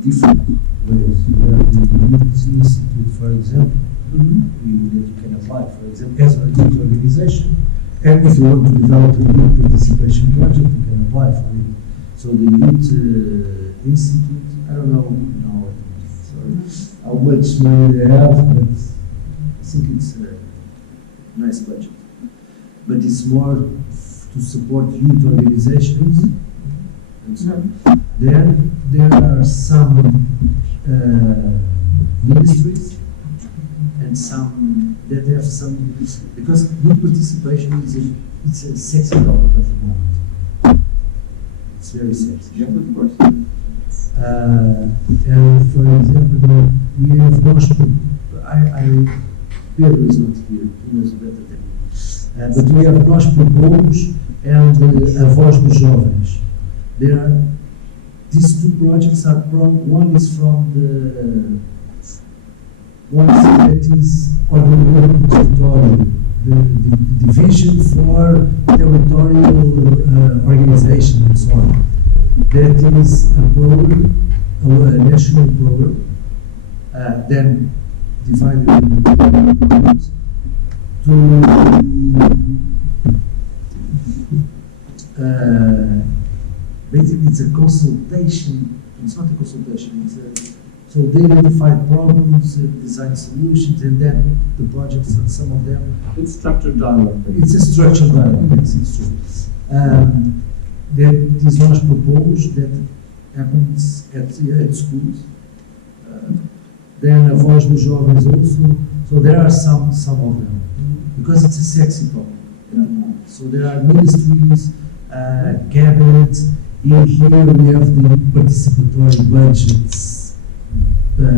different ways. You have the Youth Institute, for example, that you can apply, for example, as a youth organization. And if you want to develop a youth participation project, you can apply for it. So the Youth Institute, I don't know now how much money they have, but I think it's nice budget. But it's more to support youth organizations and so on. Then there are some ministries and some that have some, because youth participation it's a sexy topic at the moment. It's very sexy. Yeah, of course. And for example, we have launched, Pedro is not here, he knows better than me. But we have Nós Propomos and A Voz dos Jovens. These two projects are one is from one that is on the territory, the division for territorial organization and so on. That is a program, a national program, then divided into programs basically it's a consultation. It's not a consultation. So they identified problems, design solutions, and then the projects, some of them. It's structured dialogue. It's a structured dialogue. Yes, it's true. There is Nós Propomos that happens at schools. Then A Voz dos Jovens also. So there are some of them because it's a sexy topic at the moment. So there are ministries, cabinets. In here we have the participatory budgets, but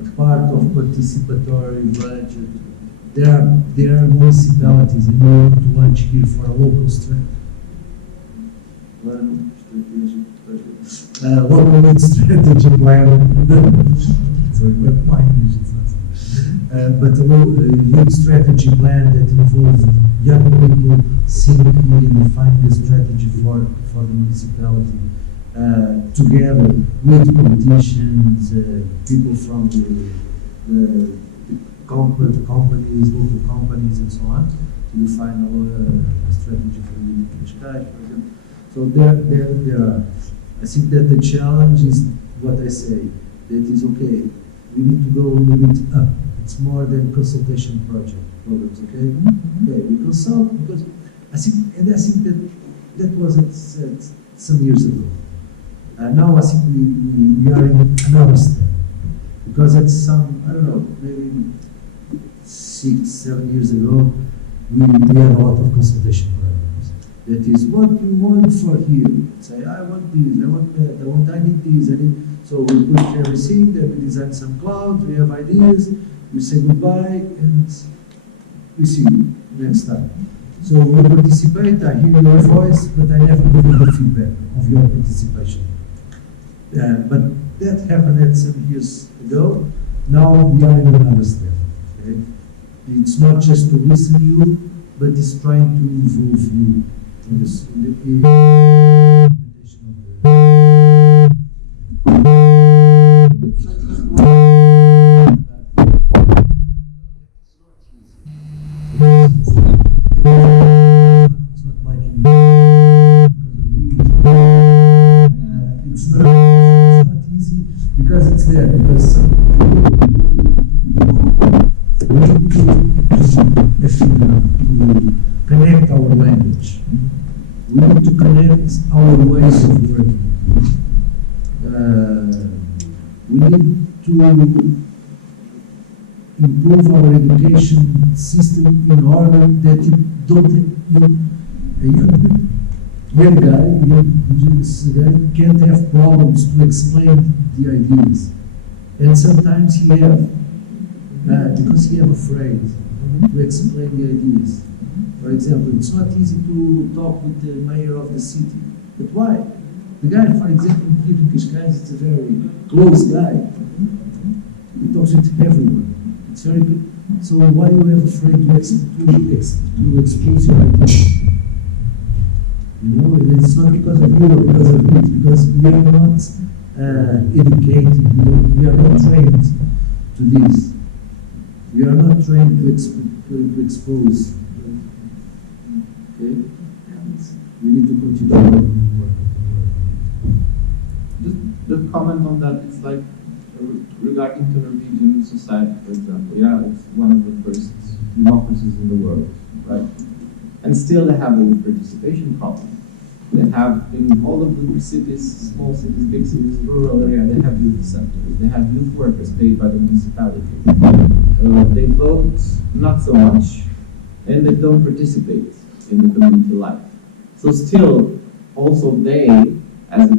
a part of participatory budget. There are municipalities, and we want to launch here for a local strategy. Local youth strategy plan. Sorry, but my English is not so. But a youth strategy plan that involves young people thinking and defining a strategy for the municipality, together with politicians, people from the companies, local companies, and so on, to define a strategy for the Cascais, for example. So there are. I think that the challenge is what I say. That is okay. We need to go a little bit up. It's more than consultation programs. Okay. Okay. We consult because I think that was some years ago. Now I think we are in another step because at some, I don't know, maybe 6-7 years ago, we had a lot of consultation programs. That is what you want for here. Say, I want this, I want that, I need this, so we put everything, then we design some clouds, we have ideas, we say goodbye, and we see you next time. So we participate, I hear your voice, but I never give you the feedback of your participation. But that happened some years ago. Now we are in another step. Okay? It's not just to listen to you, but it's trying to involve you in this implementation of the. It's not like in it's not easy because it's there, because we need to connect our language. We need to connect our ways of working. We need to improve our education system in order that you don't young guy can't have problems to explain the ideas. And sometimes he have, because he have afraid to explain the ideas. For example, it's not easy to talk with the mayor of the city. But why? The guy, for example, here in Cascais, is a very close guy. He talks with everyone. It's very good. So why you have afraid to expose your ideas? You know, and it's not because of you or because of me, it's because we are not educated, we are not trained to this. We are not trained to expose. Okay? And we need to continue. Just comment on that, it's like regarding to Norwegian society, for example. Yeah, it's democracies in the world, right? And still they have the participation problem. They have, in all of the cities, small cities, big cities, rural area, they have youth centers, they have youth workers paid by the municipality. They vote not so much, and they don't participate in the community life. So still, also they, as a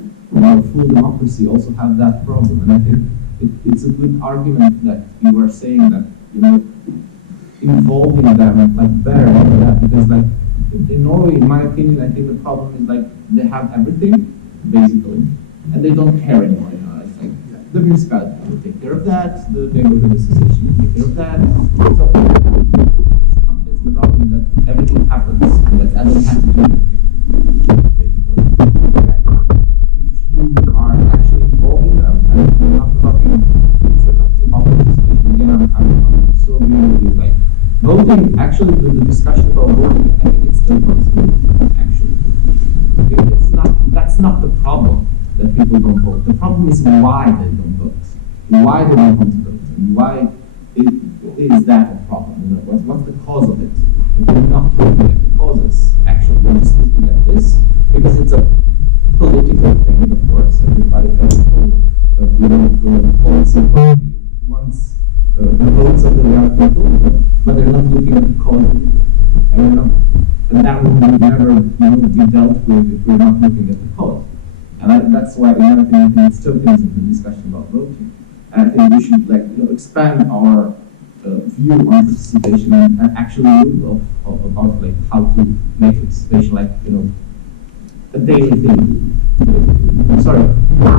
full democracy, also have that problem. And I think it's a good argument that you are saying that, involving them like better than that, because like in Norway, in my opinion, I think the problem is like they have everything basically, and they don't care anymore. It's like the municipality will take care of that, the neighborhood association will take care of that. So this context, the problem is that everything happens, and that I don't have to do anything. Basically, if you are actually involving them, and I'm not talking, if you're talking about participation again, I'm so agree with you. Like voting, actually, the discussion about voting, I think it's still possible. Actually, it's not. That's not the problem that people don't vote. The problem is why they don't vote, why they don't want to vote, and why is that a problem? What's the cause of it? If we're not looking at the causes, actually, we're just looking at this because it's a political thing, of course. Everybody has policy party wants the votes of the young people, but they're not looking at the cause of it. And that will never be dealt with if we're not looking at the cause. And that's why, in my opinion, it's tokenism, the discussion about voting. And I think we should expand our view on participation and actually look about how to make participation a daily thing. Sorry. No.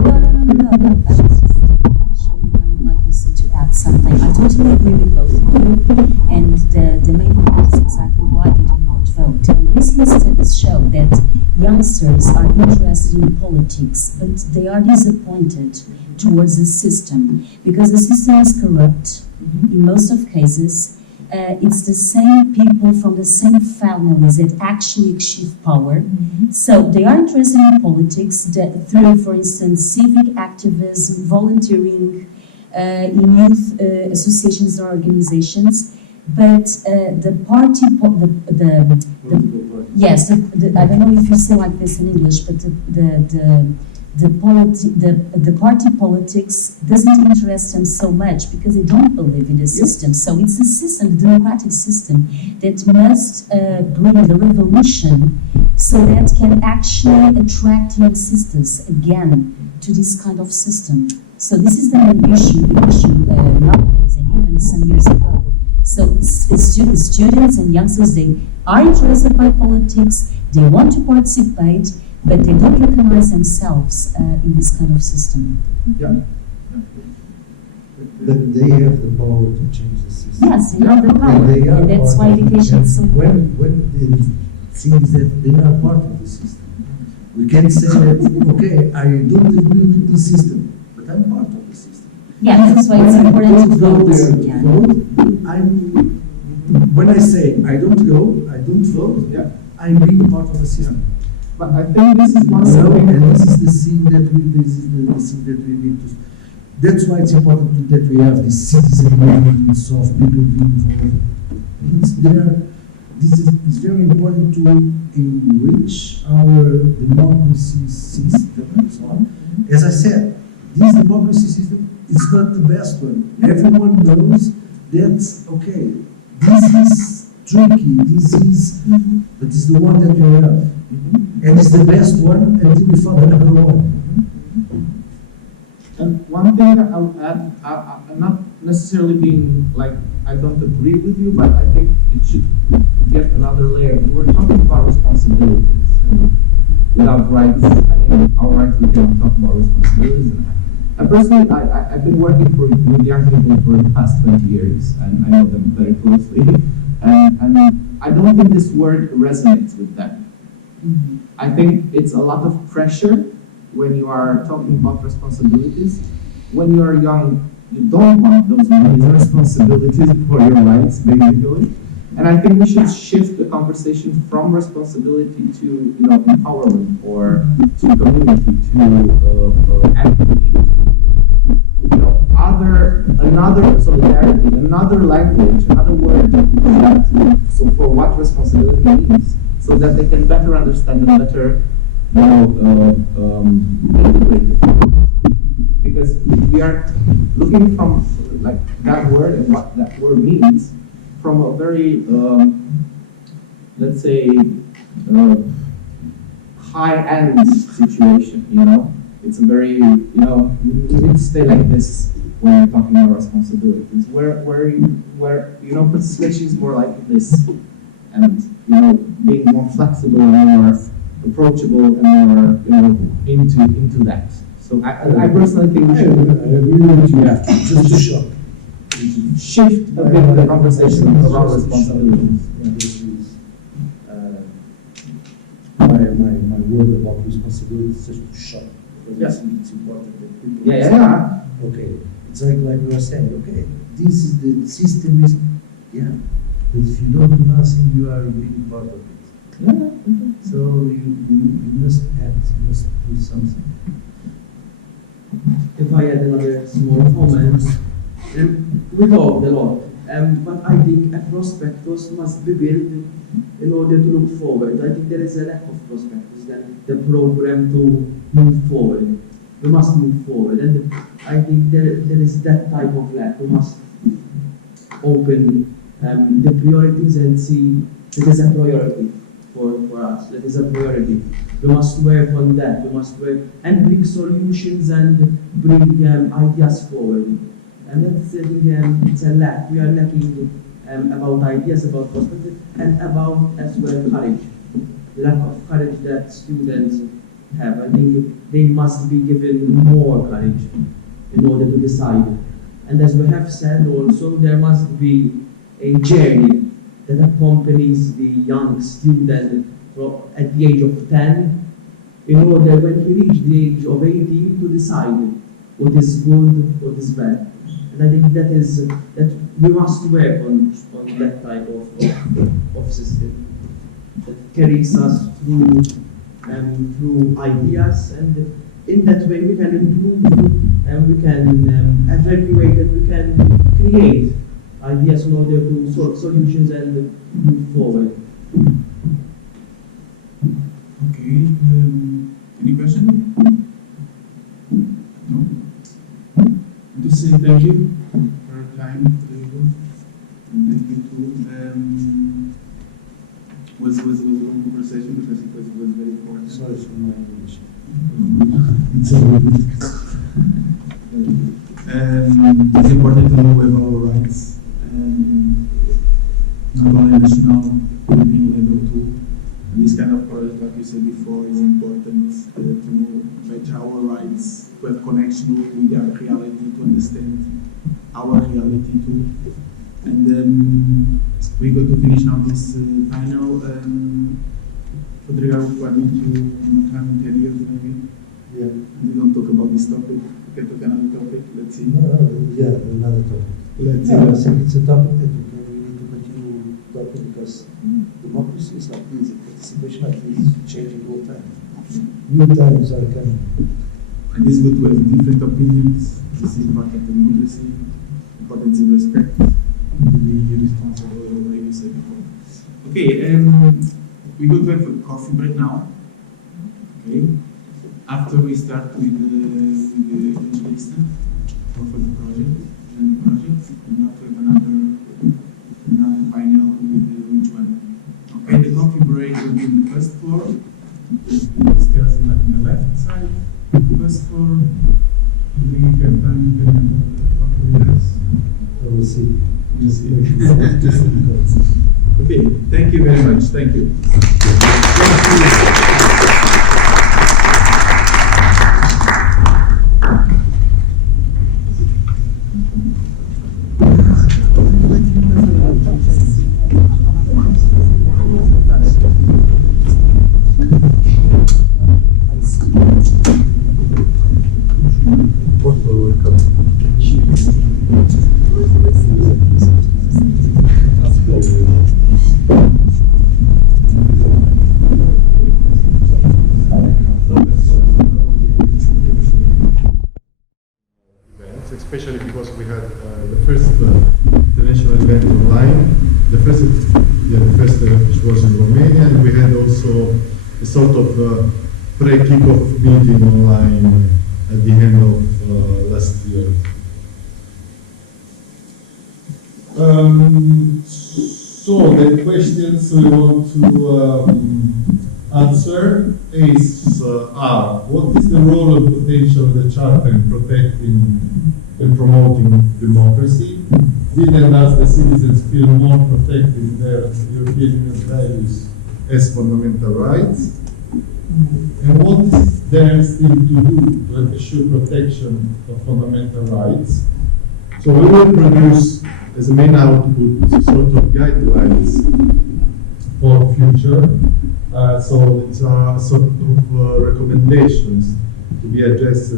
I was just showing I would like also to add something. I totally agree with both of you, and the main point is exactly why they do not vote. And recent studies show that youngsters are interested in politics, but they are disappointed towards the system because the system is corrupt in most of cases. It's the same people from the same families that actually achieve power. So they are interested in politics through, for instance, civic activism, volunteering in youth associations or organizations. But the party, yes, I don't know if you say like this in English, but the party politics doesn't interest them so much because they don't believe in the system. So it's the system, the democratic system, that must bring the revolution so that can actually attract young sisters again to this kind of system. So this is the main issue nowadays and even some years ago. So students and youngsters, they are interested by politics, they want to participate, but they don't recognize themselves in this kind of system. Yeah. But they have the power to change the system. Yes, they have the power, and that's why education is so important. When the thing is that they are part of the system. We can say that, okay, I don't agree with the system, but I'm part of the system. Yeah, that's why it's important to vote. Yeah. When I say I don't vote, Yeah. I'm being part of the system. But I think this is one So, thing. and this is the thing that we need to. That's why it's important that we have this citizen movements of people being involved. It's very important to enrich our democracy system and so on. As I said, this democracy system is not the best one. Everyone knows that, okay, this is tricky, but it's the one that we have. And it's the best one until we find another one. And one thing I would add, I'm not necessarily being like, I don't agree with you, but I think it should get another layer. We're talking about responsibilities. And without rights, our rights, we cannot talk about responsibilities. And personally, I've been working with young people for the past 20 years, and I know them very closely. And I don't think this word resonates with them. I think it's a lot of pressure when you are talking about responsibilities. When you are young, you don't want those many responsibilities for your rights, basically. And I think we should shift the conversation from responsibility to empowerment, or to community, to advocacy, to another solidarity, another language, another word that, so for what responsibility means, so that they can better understand and better, integrate it. Because we are looking from like that word and what that word means from a very, let's say, high-end situation, It's a very, we need to stay like this when we're talking about responsibilities. Where participation is more like this, and being more flexible and more approachable and more, into that. So I personally think we should. I agree with you. Yeah. Just to shock. Shift a bit the conversation around responsibilities. Yeah, this is, my word about responsibility is just to shock. Because it's important that people understand. Okay, it's like we were saying, okay, this is the system is, but if you don't do nothing, you are being part of it. So you must act, you must do something. If I add another small comment, we talked a lot, but I think a prospectus must be built in order to look forward. I think there is a lack of prospectus, that the program to move forward. We must move forward, and I think there is that type of lack. We must open the priorities and see it is a priority for us. That is a priority. We must work on that. We must work and bring solutions and bring ideas forward. And that's it's a lack. We are lacking about ideas, about perspective, and about as well courage. The lack of courage that students have. I think they must be given more courage in order to decide. And as we have said also, there must be a journey that accompanies the young student at the age of 10, in order when he reaches the age of 18 to decide what is good, what is bad. And I think that we must work on that type of system that carries us through ideas, and in that way we can improve and we can evaluate and we can create ideas in order to sort solutions and move forward. Okay, any question? No? To say thank you for your time. Thank you too. Was a long conversation because it was very important. Sorry for my English. It's a little bit. It's important to know about our rights, not only national, European level too. And this kind of project, like you said before, is important to know better our rights, to have connection with our reality, to understand our reality too. And then we got to finish now this panel. Rodrigo, we're going to have 10 years maybe. Yeah. And we don't talk about this topic. We can talk another topic. Let's see. Yeah, another topic. Let's see. I think it's a topic that we need to continue talking, because democracy is like this, participation like this, changing all the time. New times are coming. And it's good to have different opinions. This is part of democracy. Important is respect. Be responsible, like you said before. Okay, we're going to have a coffee break now. Okay. After we start with the list for the project and now to have another panel with each one. Okay, the coffee break will be in the first floor. The stairs on the left side. First floor. If you have time, you can have coffee with us. I will see. Okay, thank you very much. Thank you. online. The first which was in Romania, and we had also a sort of pre-kickoff meeting online at the end of last year. So the questions we want to answer are: what is the role of potential of the Charter in protecting and promoting democracy? Did and does the citizens feel more protected in their European Union values as fundamental rights? And what is there still to do to ensure protection of fundamental rights? So we will produce as a main output sort of guidelines for future. So it's a sort of recommendations to be addressed,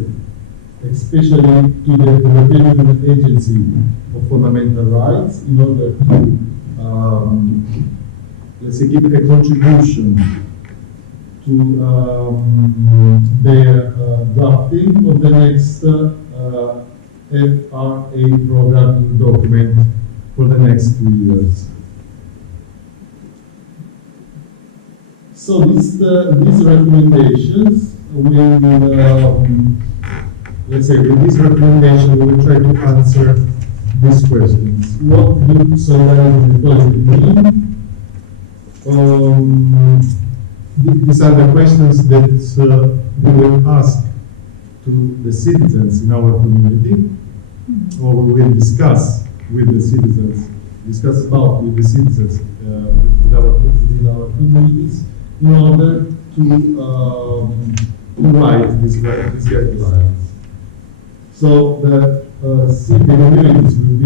especially to the European Union Agency of Fundamental Rights, in order to, let's say, give a contribution to their drafting of the next FRA programming document for the next 2 years. So these recommendations will, let's say, with this recommendation, we will try to answer these questions. What do solidarity and equality mean? These are the questions that we will ask to the citizens in our community, or we will discuss with the citizens, within our communities, in order to write these guidelines. So the communities will be,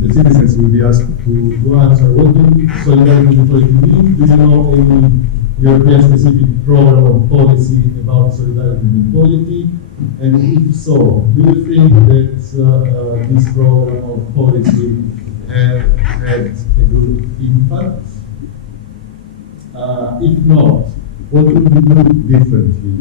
the citizens will be asked to answer, what do solidarity and equality mean? Do you know any European specific program or policy about solidarity and equality? And if so, do you think that this program or policy had a good impact? If not, what would you do differently?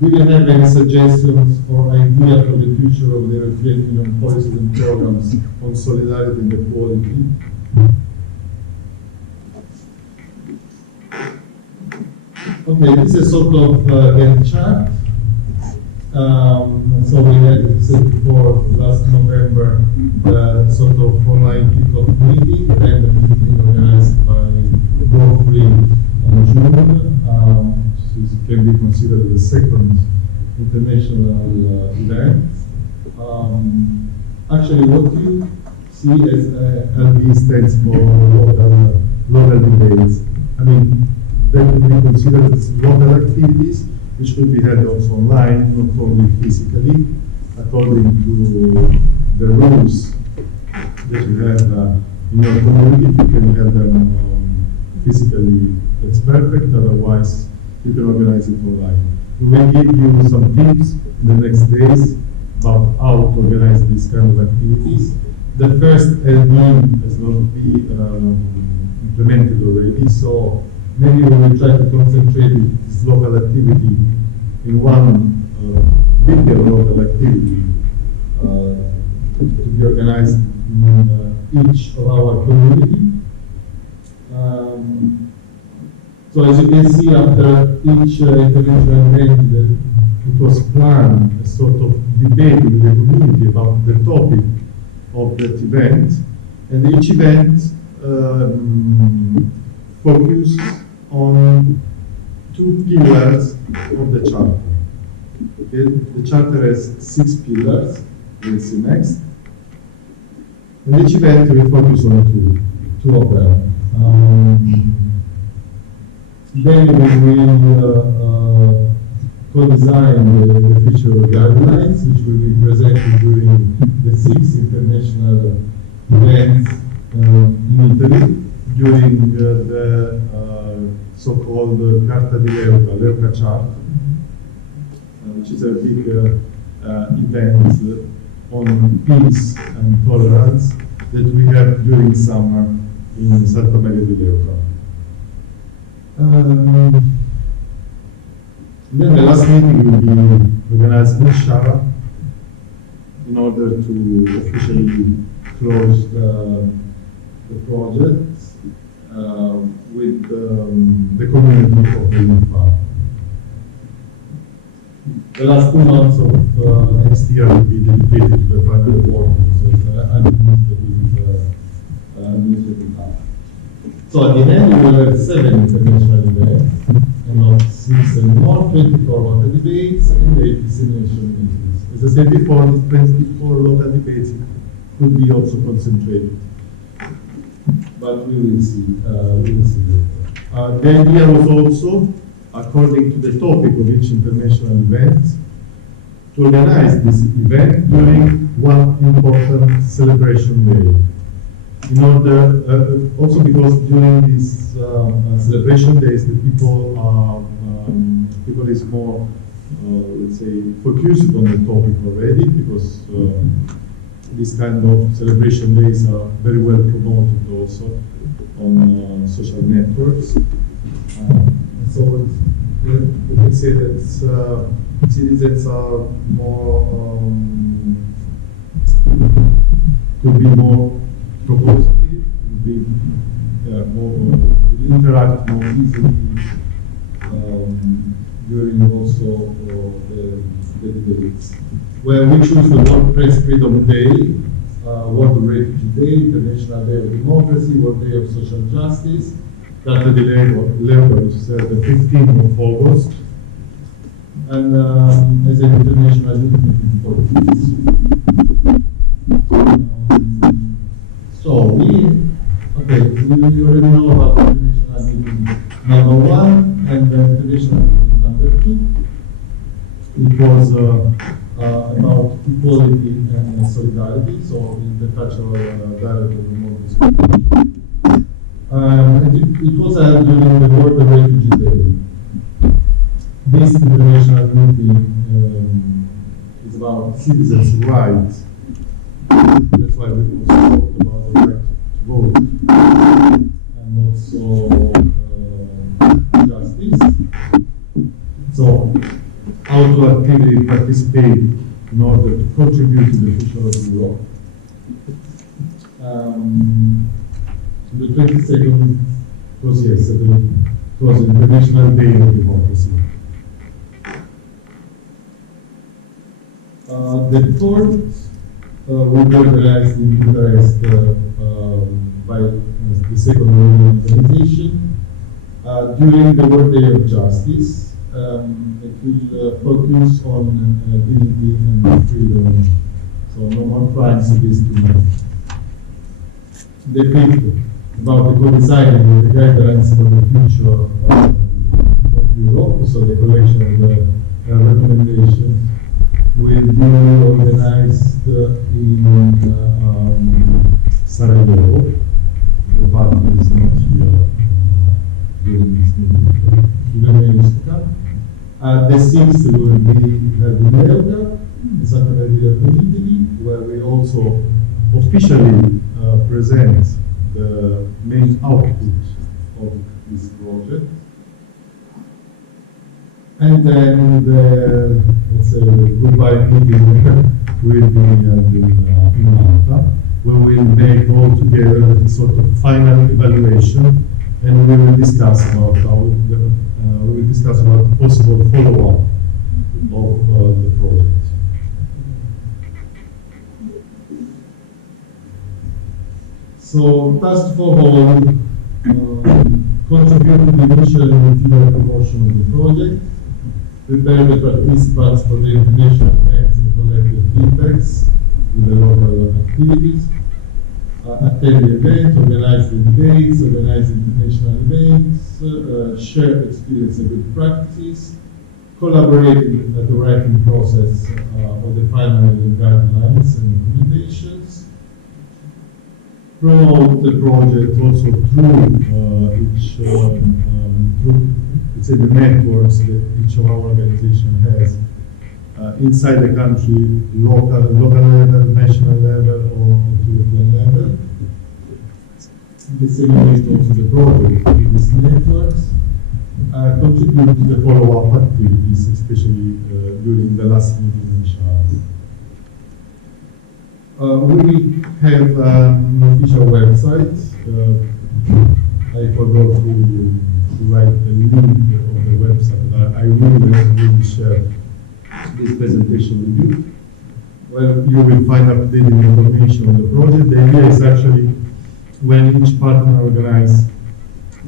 Do you have any suggestions or ideas for the future of the European Union policies and programs on solidarity and equality? Okay, this is sort of Gantt chart. So we had said before last November the sort of online kickoff meeting, and the meeting organized by Geoffrey in June. This can be considered the second international event. Actually, what you see as LB stands for local debates. I mean, that would be considered as local activities, which could be held also online, not only physically, according to the rules that you have in your community. If you can have them physically, that's perfect. Otherwise, you can organize it online. We will give you some tips in the next days about how to organize these kind of activities. The first LD has not been implemented already, so maybe we will try to concentrate this local activity in one bigger local activity to be organized in each of our community. So as you can see, after each international event, it was planned a sort of debate with the community about the topic of that event, and each event focused on 2 pillars of the charter. Okay? The charter has 6 pillars, we'll see next. And each event will focus on two of them. Then we will co-design the future guidelines, which will be presented during the 6 international events in Italy, during the so-called Carta di Leuca chart, which is a big event on peace and tolerance that we have during summer in Santa Maria di Leuca. Then the last meeting will be organized in Shara in order to officially close the project with the community of the youth park. The last 2 months of next year will be dedicated to the final reporting, so it's administrative task. So at the end, we will have 7 international events, and not 6 anymore, 24 local debates, and 8 dissemination meetings. As I said before, these 24 local debates could be also concentrated. But we will see later. The idea was also, according to the topic of each international event, to organize this event during one important celebration day. In order, also because during these celebration days, the people is more, let's say, focused on the topic already, because these kind of celebration days are very well promoted also on social networks. So we can say that citizens are more, could be more propositive, could be more, interact more easily during also the debates. Where we choose the World Press Freedom Day, World Refugee Day, International Day of Democracy, World Day of Social Justice, Data di Labor, which is the 15th of August, and as an international unity for peace. So we already know about the international meeting number 1 and the international meeting number 2. It was about equality and solidarity, so intercultural dialogue and democracy. It was held during the World Refugee Day. This international meeting is about citizens' rights. That's why we also talked about the right to vote and also justice. So, how to actively participate in order to contribute to the future of Europe. The 22nd was yesterday. It was International Day of Democracy. The fourth will be organized in Bucharest by the second organization during the World Day of Justice. It will focus on dignity and freedom, so no more crimes against humanity. The fifth, about the co-designing of the guidelines for the future of Europe, so the collection of the recommendations will be organized in Sarajevo. The party is not here during this meeting. The 6th will be held in Leuca, in Santa Maria of Italy, where we also officially present the main output of this project. And then the, let's say, goodbye meeting will be in Malta, where we'll make all together a sort of final evaluation, and we will discuss about possible follow-up of the project. So, task for all, contribute to the initial and material promotion of the project, prepare the participants for the international events and collective feedbacks with the local activities, attend the event, organize the debates, organize international events, share experience and good practices, collaborate at the writing process of the final guidelines and recommendations, promote the project also through through the networks that each of our organization has inside the country, local level, national level, or European level. Disseminate also the project in these networks, contribute to the follow-up activities, especially during the last meeting in Charles. We have an official website. I forgot to write the link of the website. I will share this presentation with you. Well, you will find updated information on the project. The idea is actually when each partner organizes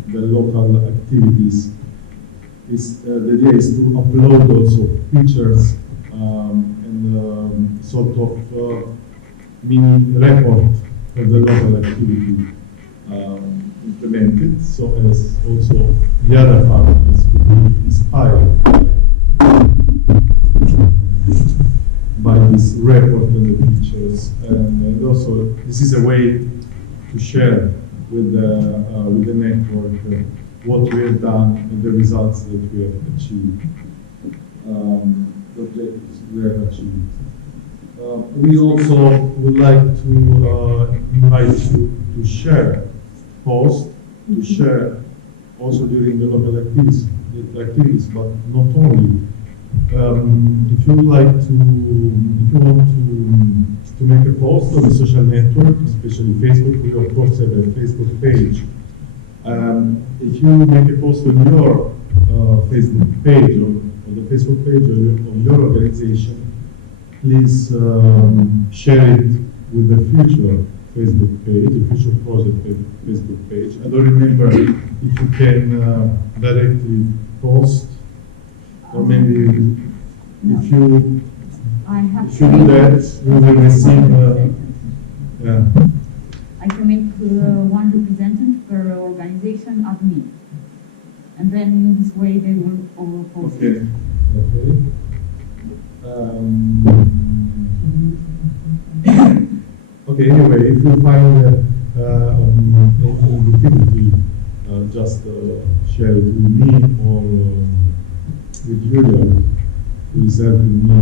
the local activities, the idea is to upload also pictures and sort of mini report of the local activity implemented, so as also the other partners could be inspired by this report and the pictures. And also, this is a way to share with the network what we have done and the results that we have achieved, the objectives we have achieved. We also would like to invite you to share posts, to share also during the local activities, but not only. If you would like to, if you want to make a post on a social network, especially Facebook, we of course have a Facebook page. If you make a post on your Facebook page or the Facebook page of your organization, please share it with the future Facebook page, the future project Facebook page. And remember, if you can directly post, or maybe if you do that, you will receive. I can make one representative per organization admin, and then in this way they will all post. Okay. Okay, anyway, if you find any difficulty, just share it with me or with Julia, who is helping me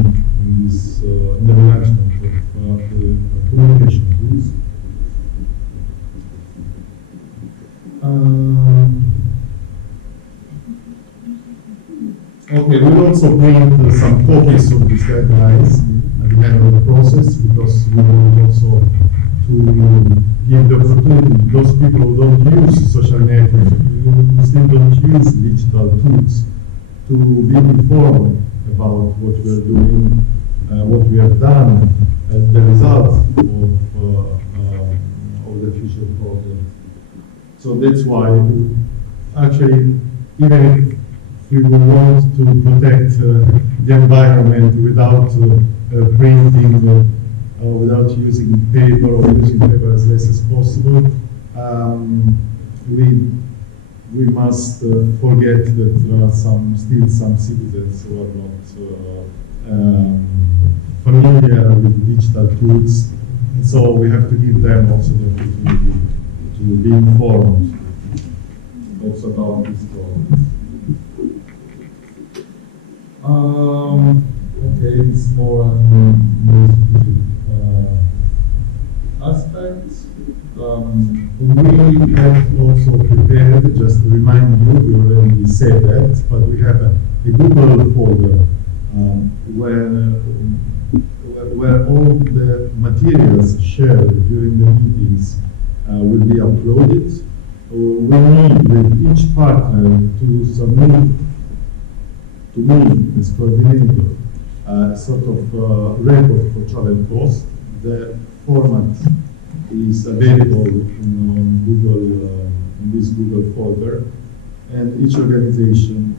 in this in the management of the communication tools. Okay, we'll also print some copies of these guidelines at the end of the process, because we want also to give the opportunity to those people who don't use social networks, who still don't use digital tools, to be informed about what we are doing, what we have done, as the result of the future project. So that's why, actually, even if we would want to protect the environment without printing, without using paper or using paper as less as possible, we must forget that there are still some citizens who are not familiar with digital tools, and so we have to give them also the opportunity to be informed also about this problem. Okay, it's more specific aspects. We have also prepared, just to remind you, we already said that, but we have a Google folder where all the materials shared during the meetings will be uploaded. We need with each partner to submit to me as coordinator sort of report for travel costs. The format is available in Google, in this Google folder, and each organization,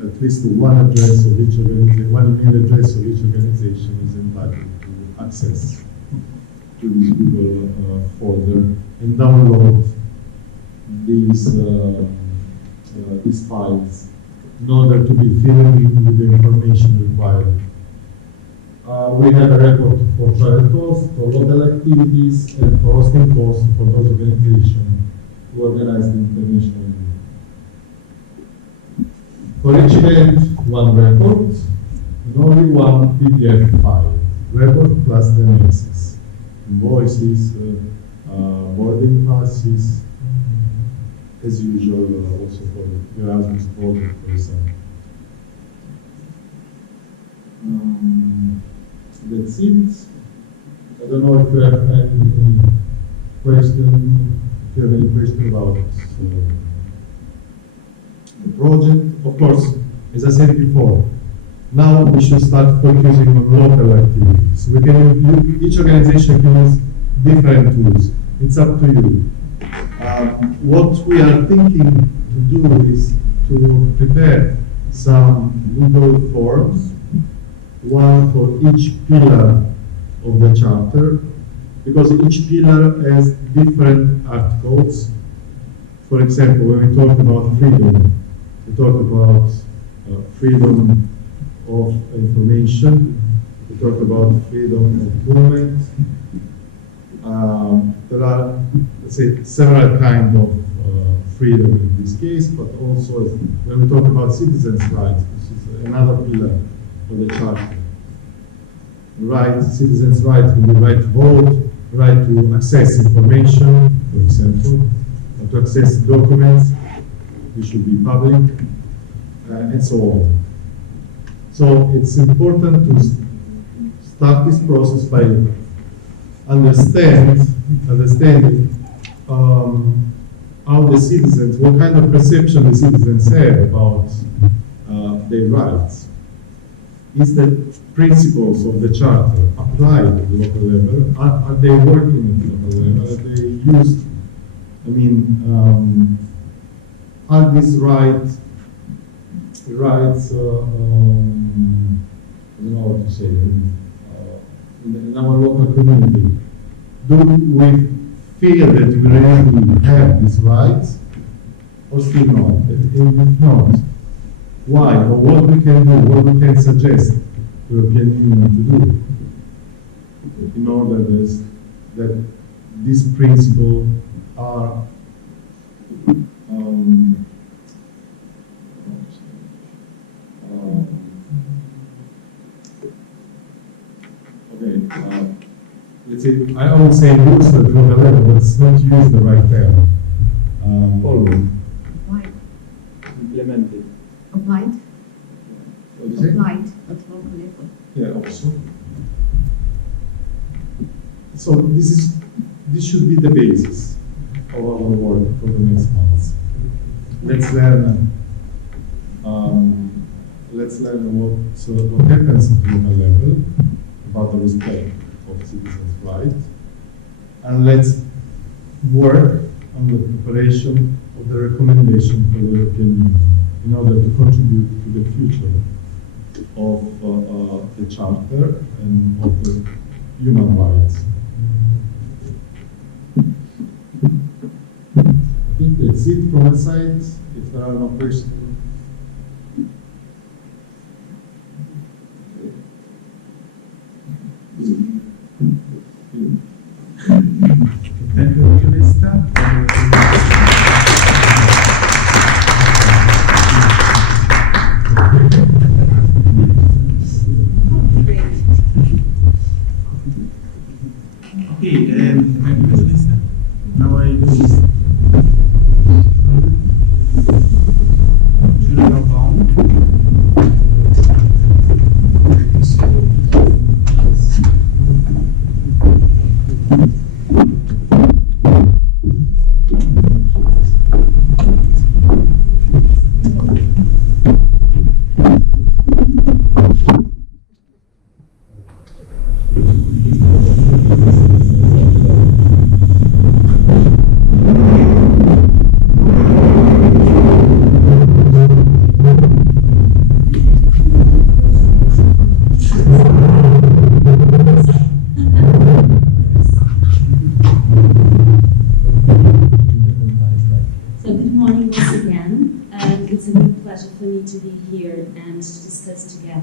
at least one address of each organization, one email address of each organization is entitled to access to this Google folder and download these files in order to be filled in with the information required. We have a record for travel costs, for local activities, and for hosting costs for those organizations who organize the international event. For each event, one record, and only one PDF file. Record plus the annexes, invoices, boarding passes, as usual, also for the Erasmus Program, for example. That's it. I don't know if you have any question. If you have any question about the project, of course, as I said before, now we should start focusing on local activities. We can each organization can use different tools. It's up to you. What we are thinking to do is to prepare some Google Forms, one for each pillar of the charter, because each pillar has different articles. For example, when we talk about freedom, we talk about freedom of information, we talk about freedom of movement. There are, let's say, several kinds of freedom in this case, but also when we talk about citizens' rights, which is another pillar of the charter. Citizens' rights can be right to vote, right to access information, for example, or to access documents, which should be public, and so on. So it's important to start this process by understanding how the citizens, what kind of perception the citizens have about their rights. Is the principles of the charter applied at the local level? Are they working at the local level? Are they used? I mean, are these rights? I don't know what to say. In our local community, do we feel that we really have these rights, or still not? If not, why? Or what we can do? What we can suggest the European Union to do in order that these principles are let's say, I always say used at the local level, but it's not used the right term. Applied. Implemented. Applied. What do you say? Applied at local level. Yeah, also. So this should be the basis of our work for the next months. Let's learn what happens at the local level about the respect of citizens' rights, and let's work on the preparation of the recommendation for the European Union in order to contribute to the future of the Charter and of the human rights. I think that's it from my side. If there are no questions. Thank you, Lista. Okay, thank you, Lista. Now I do.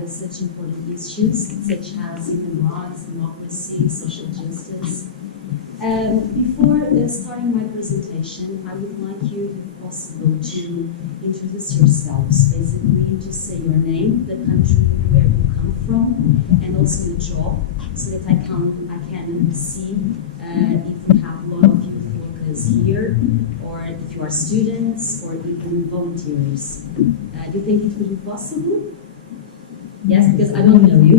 Such important issues such as human rights, democracy, social justice. Before starting my presentation, I would like you, if possible, to introduce yourselves, basically to say your name, the country where you come from, and also your job, so that I can see if we have a lot of youth workers here, or if you are students, or even volunteers. Do you think it would be possible? Yes, because I don't know you.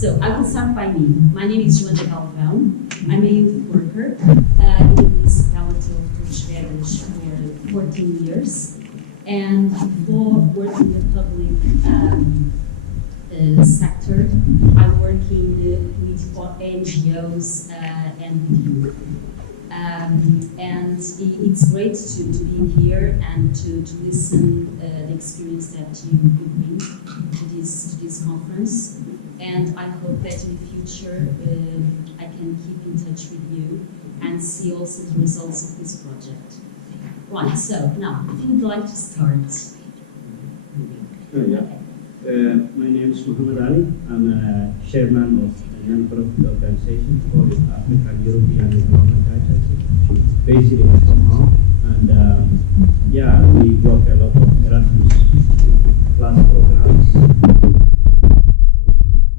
So I will start by me. My name is Joana Galvão. I'm a youth worker in the municipality of Torres Vedras for 14 years. And before working in the public sector, I'm working with NGOs and with youth. And it's great to be here and to listen the experience that you bring to this conference. And I hope that in the future I can keep in touch with you and see also the results of this project. Right, so now, if you'd like to start. Yeah. My name is Muhammad Ali. I'm a chairman of a non-profit organization called African European Development Agency, based in Stockholm. And yeah, we work a lot of Erasmus Plus programs,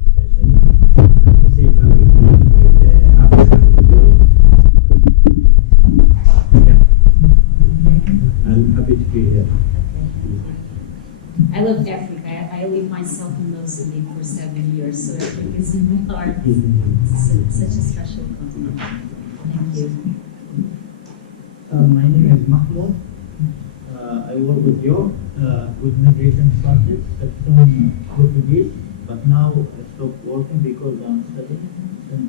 especially. At the same time, we deal with African Europe. Yeah. I'm happy to be here. I love Africa. I live myself in Mozambique for 7 years, so Africa is in my heart. It's such a special continent. Thank you. My name is Mahmoud. I work with you with migration projects, from Portuguese, but now I stopped working because I'm studying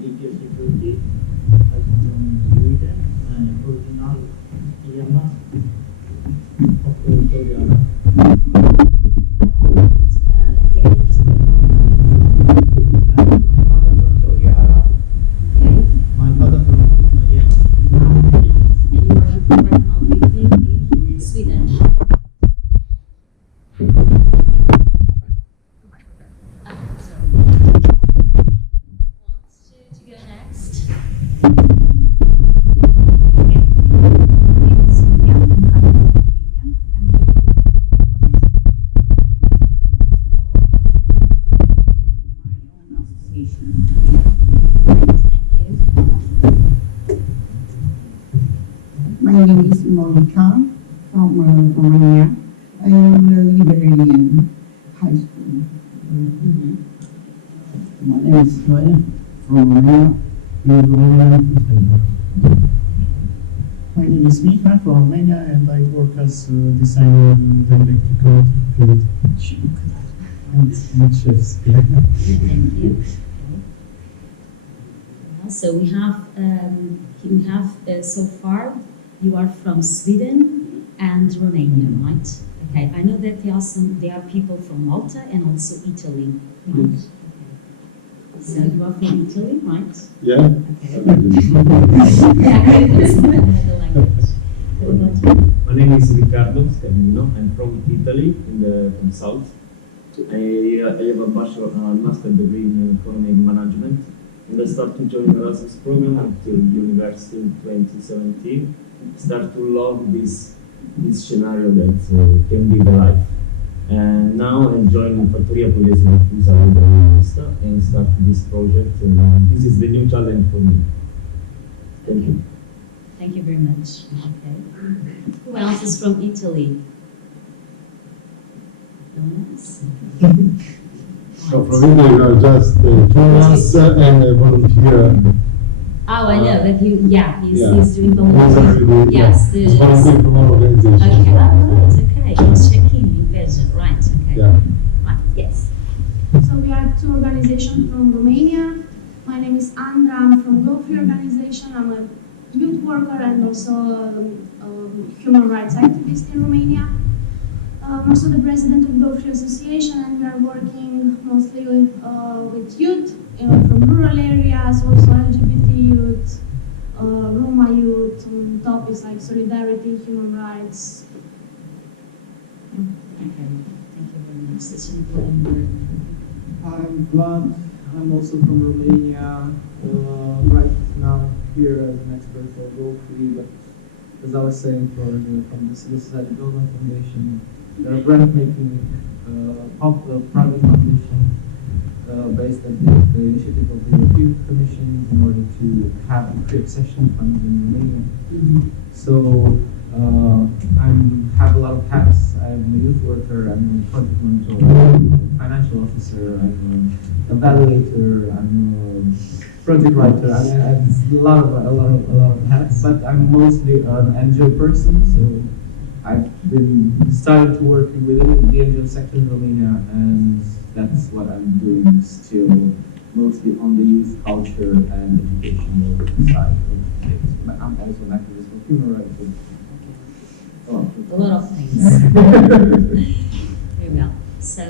IT security. I'm from Sweden and original Yemen of Saudi Arabia. My name is Monica from Romania. I am a Liberian high school. My name is Joel from Romania. My name is Mika from Romania and I work as a designer in the electrical field and with chefs. Thank you. So we have so far you are from Sweden and Romania, right? Okay. I know that there are people from Malta and also Italy, right? Yes. So you are from Italy, right? Yeah. Okay. Yeah, that's the language. What about you? My name is Riccardo Stemmino. I'm from Italy, from South. I have a bachelor and master degree in economic management, and I started to join Erasmus Program until university in 2017. Start to love this scenario that can be the life. And now I'm joining FUTHURE and start this project. And this is the new challenge for me. Thank you. Thank you very much. Okay. Who else is from Italy? No one else? So from Italy, you are just tourists and a volunteer. Oh, I know that he's doing volunteering. Yes, Yes, volunteer from our organization. Okay, right, okay. Let's check in version, right? Okay. Yeah. Right, yes. So we are two organizations from Romania. My name is Andra. I'm from Go Free organization. I'm a youth worker and also a human rights activist in Romania. I'm also the president of Go Free Association, and we are working mostly with youth from rural areas, also LGBT youth, Roma youth, on topics like solidarity, human rights. Okay, thank you very much. Such an important word. I'm Vlad. I'm also from Romania. Right now here as an expert for Go Free, but as I was saying, from the Civil Society Development Foundation, they're a grant-making private foundation based on the initiative of the European Commission in order to have pre-accession funds in Romania. So I have a lot of hats. I'm a youth worker, I'm a project monitor, I'm a financial officer, I'm an evaluator, I'm a project writer. I have a lot of hats, but I'm mostly an NGO person. So I've been started to work within the NGO sector in Romania, and that's what I'm doing still, mostly on the youth culture and educational side of things. But I'm also an activist for human rights. A lot of things. Very well. So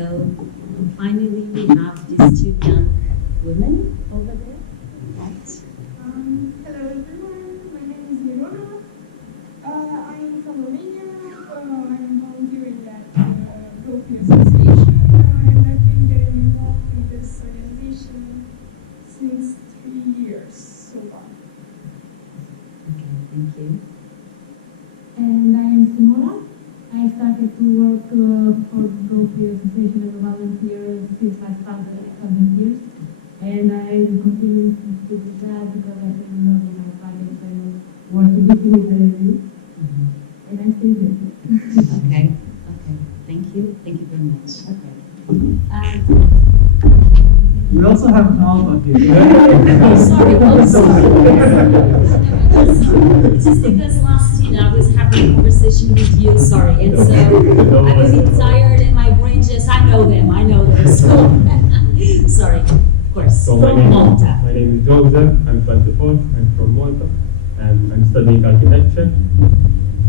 finally, we have these two young women over there. Right. Hello everyone, my name is Mirona. I am from Romania. I'm volunteering at Rotary Association, and I've been getting involved in this organization since 3 years so far. Okay, thank you. And I am Simona. I started to work for Rotary Association as a volunteer since I started at 7 years. And I will continue to do that because I feel loving my project and want to be with the and I'm still here. Okay, okay. Thank you. Thank you very much. Okay. We also have an alpha here. Oh, sorry. Oh, sorry. Just because last I was having a conversation with you, sorry, and so I was a bit tired and my brain just, I know them, so, sorry, of course, So from Malta. My name is Joseph, I'm 24, I'm from Malta, and I'm studying architecture.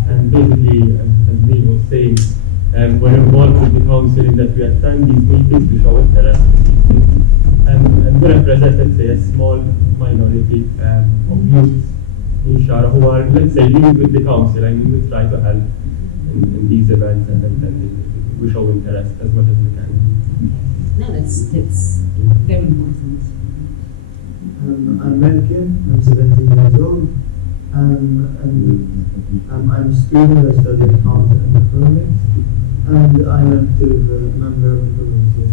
And basically, as Neil was saying, we're involved with the council that we attend these meetings, we show interest in these things. And we represent, let's say, a small minority of youth in Shara who are, let's say, living with the council. I mean, we try to help in these events and we show interest as much as we can. No, that's very important. I'm American, I'm 17 years old, and I'm a student, I study accounting and economics, and I'm an active member of the community.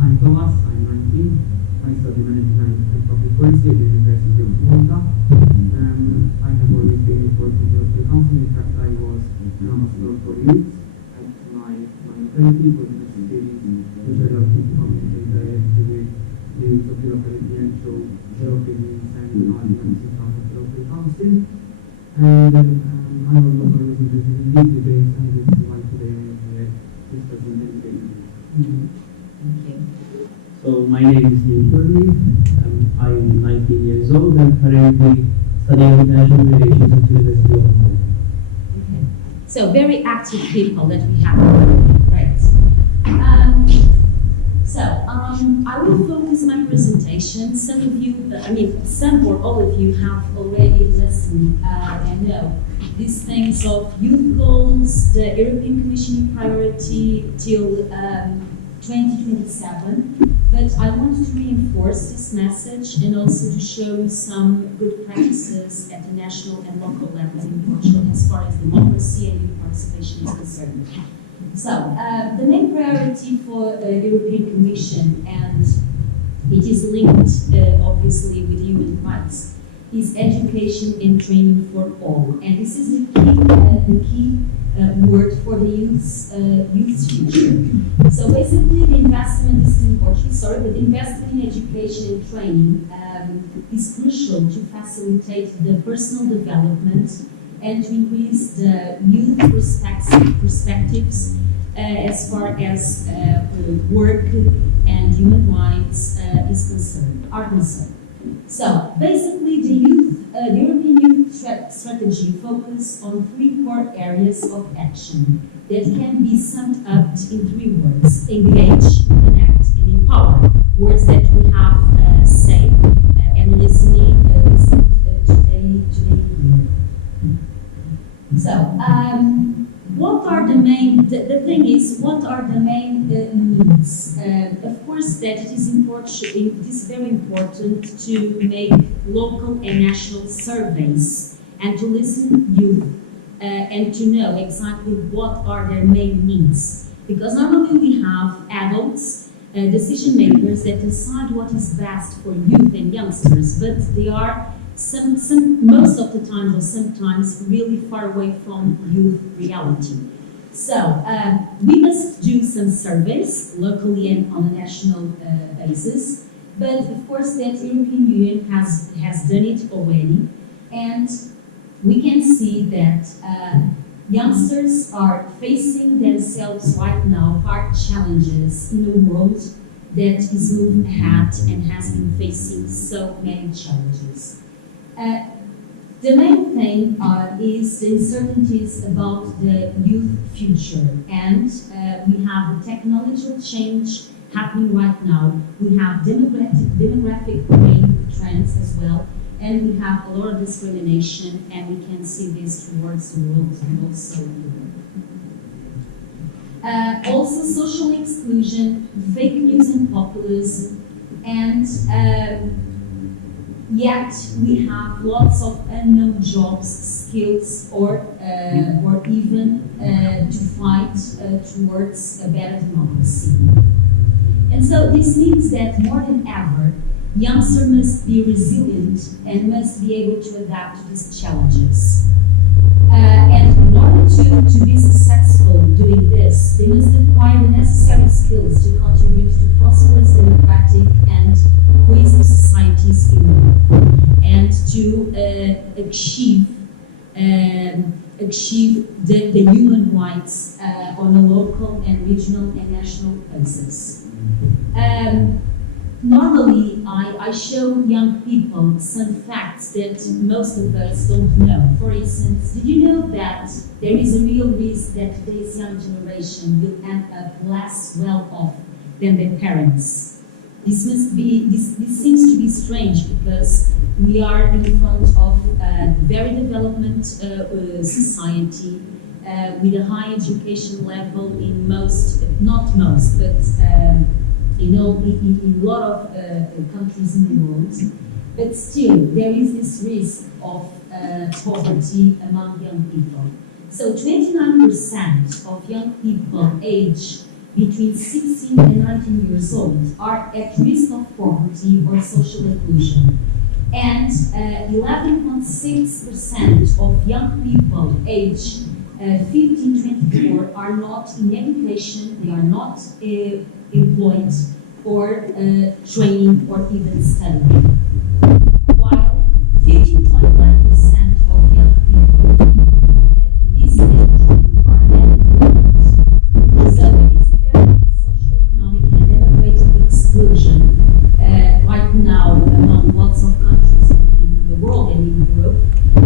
I'm Thomas, I'm 19, I study management and public policy at the University of Malta. I have always been involved in the European Council. In fact, I was an ambassador for youth at my locality for the next experience, which allowed me to communicate directly with the youth of the locality and show their opinions and arguments in front of the local council. And I was always interested in these debates, and this is why today I am here discussing the debate. Thank you. So my name is Neil Curley. I'm 19 years old and currently studying international relations at the University of Malta. Okay. So very active people that we have. Right. I will focus my presentation. Some of you, some or all of you have already listened and know these things of youth goals, the European Commission priority till 2027. But I want to reinforce this message and also to show some good practices at the national and local levels in Portugal as far as democracy and youth participation is concerned. So, the main priority for the European Commission, and it is linked obviously with human rights, is education and training for all. And this is the key word for the youth's future. So basically the investment, this is in Portuguese, sorry, but the investment in education and training is crucial to facilitate the personal development and to increase the youth perspectives as far as work and human rights are concerned. So basically the European Youth Strategy focuses on 3 core areas of action that can be summed up in 3 words: engage, connect, and empower. Words that we have said and listened today. So, what are the main, the thing is, what are the main needs? Of course that it is very important to make local and national surveys and to listen to youth and to know exactly what are their main needs. Because normally we have adults, decision makers that decide what is best for youth and youngsters, but they are most of the times or sometimes really far away from youth reality. So we must do some surveys locally and on a national basis, but of course that European Union has done it already, and we can see that youngsters are facing themselves right now hard challenges in a world that is moving ahead and has been facing so many challenges. The main thing is the uncertainties about the youth future, and we have a technological change happening right now. We have demographic trends as well, and we have a lot of discrimination, and we can see this towards the world and also Europe. Also social exclusion, fake news and populism, and yet we have lots of unknown jobs, skills, or even to fight towards a better democracy. And so this means that more than ever, youngsters must be resilient and must be able to adapt to these challenges. And in order to be successful doing this, they must acquire the necessary skills to contribute to prosperous, democratic, and cohesive societies in Europe, and to achieve the human rights on a local and regional and national basis. Normally, I show young people some facts that most of us don't know. For instance, did you know that there is a real risk that today's young generation will end up less well off than their parents? This seems to be strange because we are in front of a very development society with a high education level in most, not most, but in a lot of countries in the world, but still there is this risk of poverty among young people. So 29% of young people aged between 16 and 19 years old are at risk of poverty or social exclusion. And 11.6% of young people aged 15-24 are not in education, they are not employed or training or even studying. While 15.1% of young people in this age are unemployed. So there is a very big social, economic, and demographic exclusion right now among lots of countries in the world and in Europe.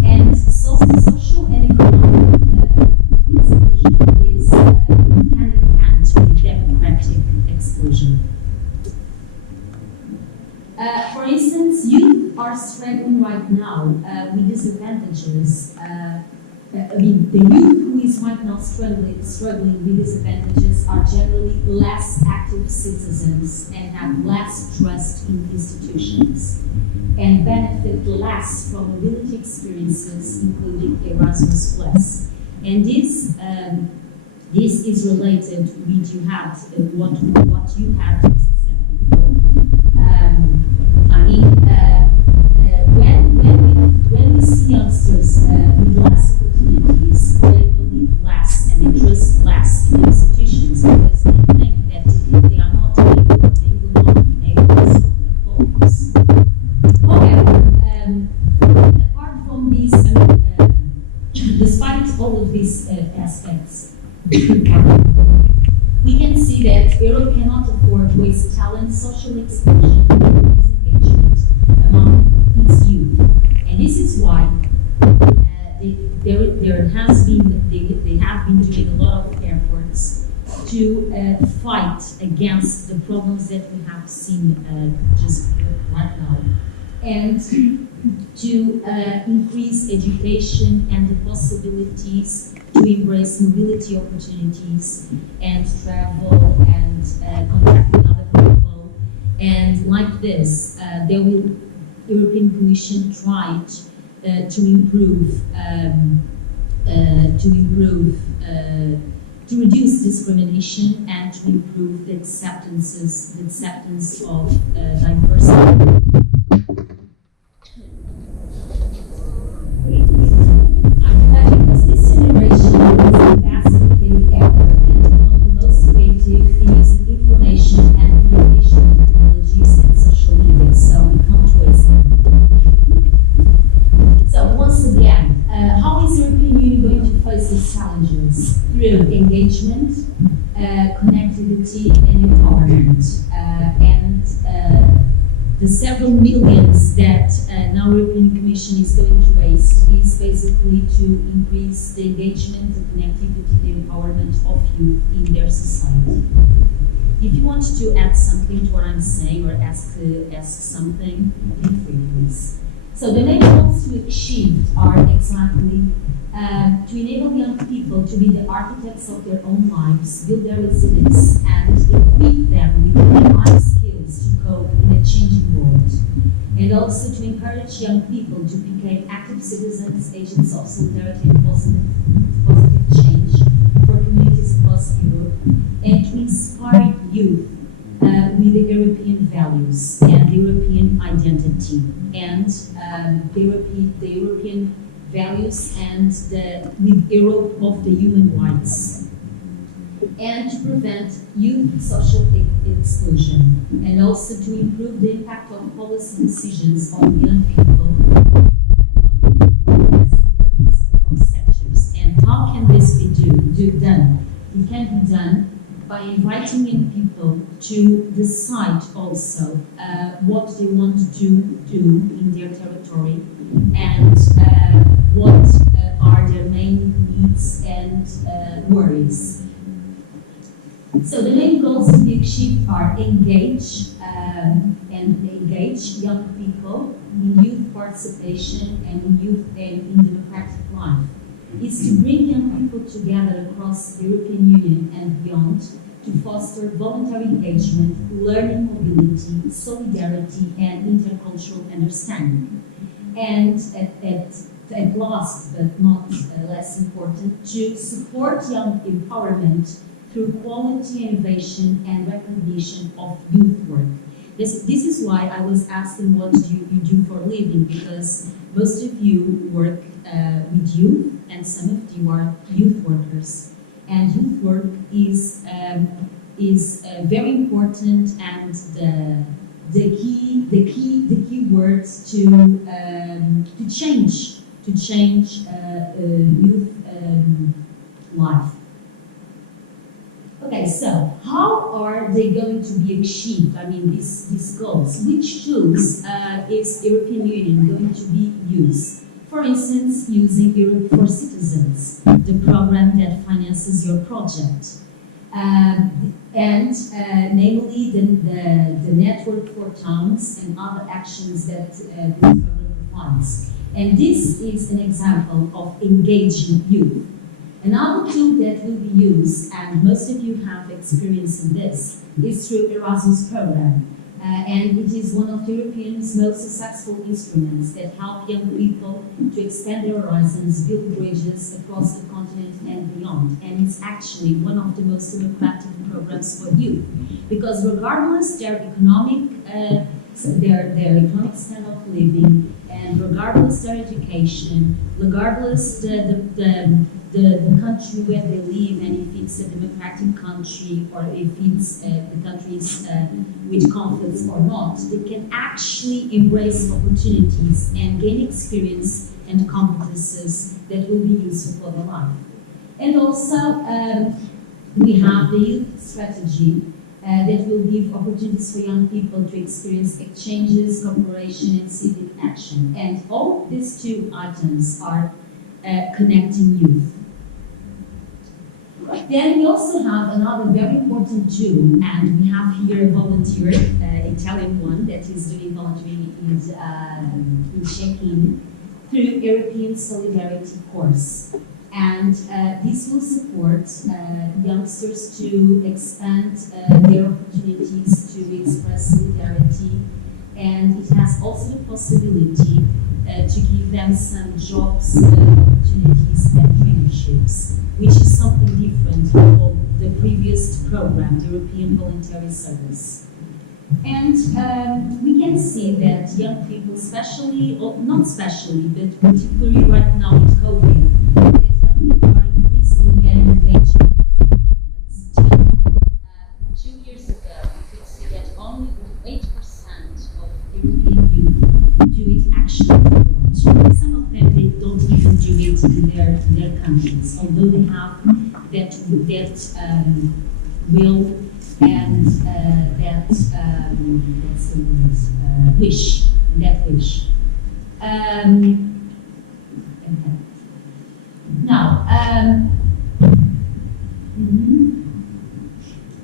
And social and economic exclusion is hand in hand with democratic exclusion. For instance, youth are struggling right now with disadvantages. The youth who is right now struggling with disadvantages are generally less active citizens and have less trust in institutions and benefit less from mobility experiences, including Erasmus+. And this is related with what you had said before. When we see youngsters with less opportunities, they believe less and they trust less in institutions because they think that if they are not able, they will not be able to solve their problems. However, apart from these, despite all of these aspects, we can see that Europe cannot afford to waste talent, social exclusion, and disengagement among its youth. And this is why they have been doing a lot of efforts to fight against the problems that we have seen just right now, and to increase education and the possibilities to embrace mobility opportunities and travel and contact with other people. And like this, the European Commission tried to reduce discrimination and to improve the acceptance of diversity. through engagement, connectivity, and empowerment. The several millions that now European Commission is going to waste is basically to increase the engagement, the connectivity, the empowerment of youth in their society. If you want to add something to what I'm saying or ask something, feel free, please. So the main goals to achieve are exactly to enable young people to be the architects of their own lives, build their resilience, and equip them with the life skills to cope in a changing world. And also to encourage young people to become active citizens, agents of solidarity and positive change for communities across Europe, and to inspire youth with the European values and the European identity, and the European values and with Europe of the human rights, and to prevent youth social exclusion, and also to improve the impact of policy decisions on young people across sectors. And how can this be done? It can be done by inviting young people to decide also what they want to do in their territory, and what are their main needs and worries. So the main goals to be achieved are engage young people in youth participation and in democratic life. Is to bring young people together across the European Union and beyond to foster voluntary engagement, learning mobility, solidarity, and intercultural understanding. And at last, but not less important, to support young empowerment through quality, innovation, and recognition of youth work. This is why I was asking what you do for a living, because most of you work with youth, and some of you are youth workers. And youth work is very important, and the key words to change youth life. Okay, so how are they going to be achieved? I mean, these goals. Which tools is European Union going to be used? For instance, using Europe for Citizens, the program that finances your project, namely the network for towns and other actions that this program provides. And this is an example of engaging youth. Another tool that will be used, and most of you have experience in this, is through Erasmus Program. And it is one of Europeans' most successful instruments that help young people to expand their horizons, build bridges across the continent and beyond. And it's actually one of the most democratic programs for youth, because regardless their economic standard of living, and regardless their education, regardless the country where they live, and if it's a democratic country or if it's the countries with conflicts or not, they can actually embrace opportunities and gain experience and competences that will be useful for their life. And also, we have the youth strategy that will give opportunities for young people to experience exchanges, cooperation, and civic action. And all these two items are connecting youth. Then we also have another very important tool, and we have here a volunteer, Italian one, that is doing volunteering in check-in through European Solidarity course. And this will support youngsters to expand their opportunities to express solidarity, and it has also the possibility to give them some jobs, opportunities, and traineeships, which is something different from the previous program, the European Voluntary Service. And we can see that young people, especially, or not especially, but particularly right now with COVID, that young people are increasingly getting engaged. But still, 2 years ago, we could see that only 8% of European youth do it actually abroad. Some of them, they don't even do it in their countries, although they have will and that's the word, wish, that wish. Now,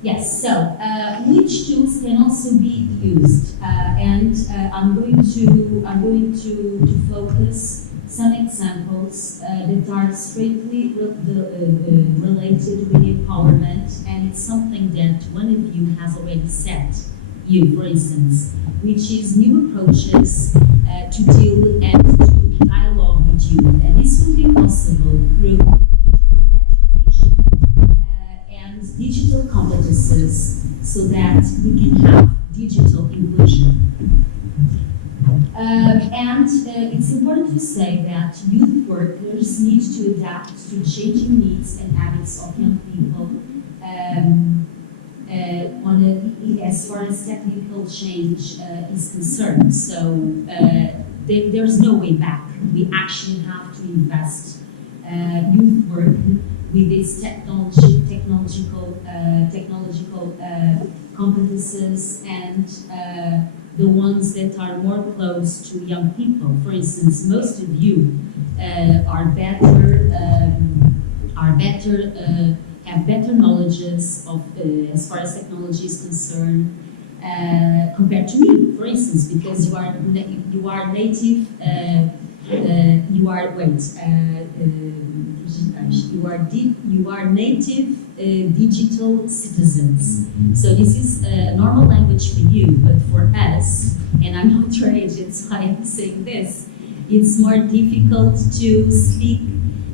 yes, so which tools can also be used? And I'm going to focus some examples that are straightly related with empowerment, and it's something that one of you has already said, you, for instance, which is new approaches to deal and to dialogue with youth. And this will be possible through digital education and digital competences so that we can have digital inclusion. And it's important to say that youth workers need to adapt to changing needs and habits of young people as far as technical change is concerned. So there's no way back. We actually have to invest youth work with its technological competences and the ones that are more close to young people. For instance, most of you have better knowledges of as far as technology is concerned compared to me, for instance, because you are native. You are native digital citizens. So this is a normal language for you, but for us, and I'm not your age, that's why I'm saying this, it's more difficult to speak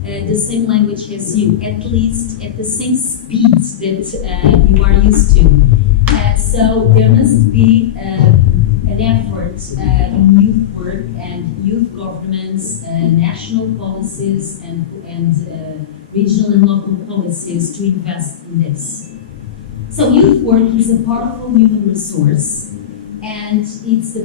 the same language as you, at least at the same speed that you are used to. So there must be an effort in youth work and youth governments, national policies and regional and local policies to invest in this. So youth work is a powerful human resource, and it's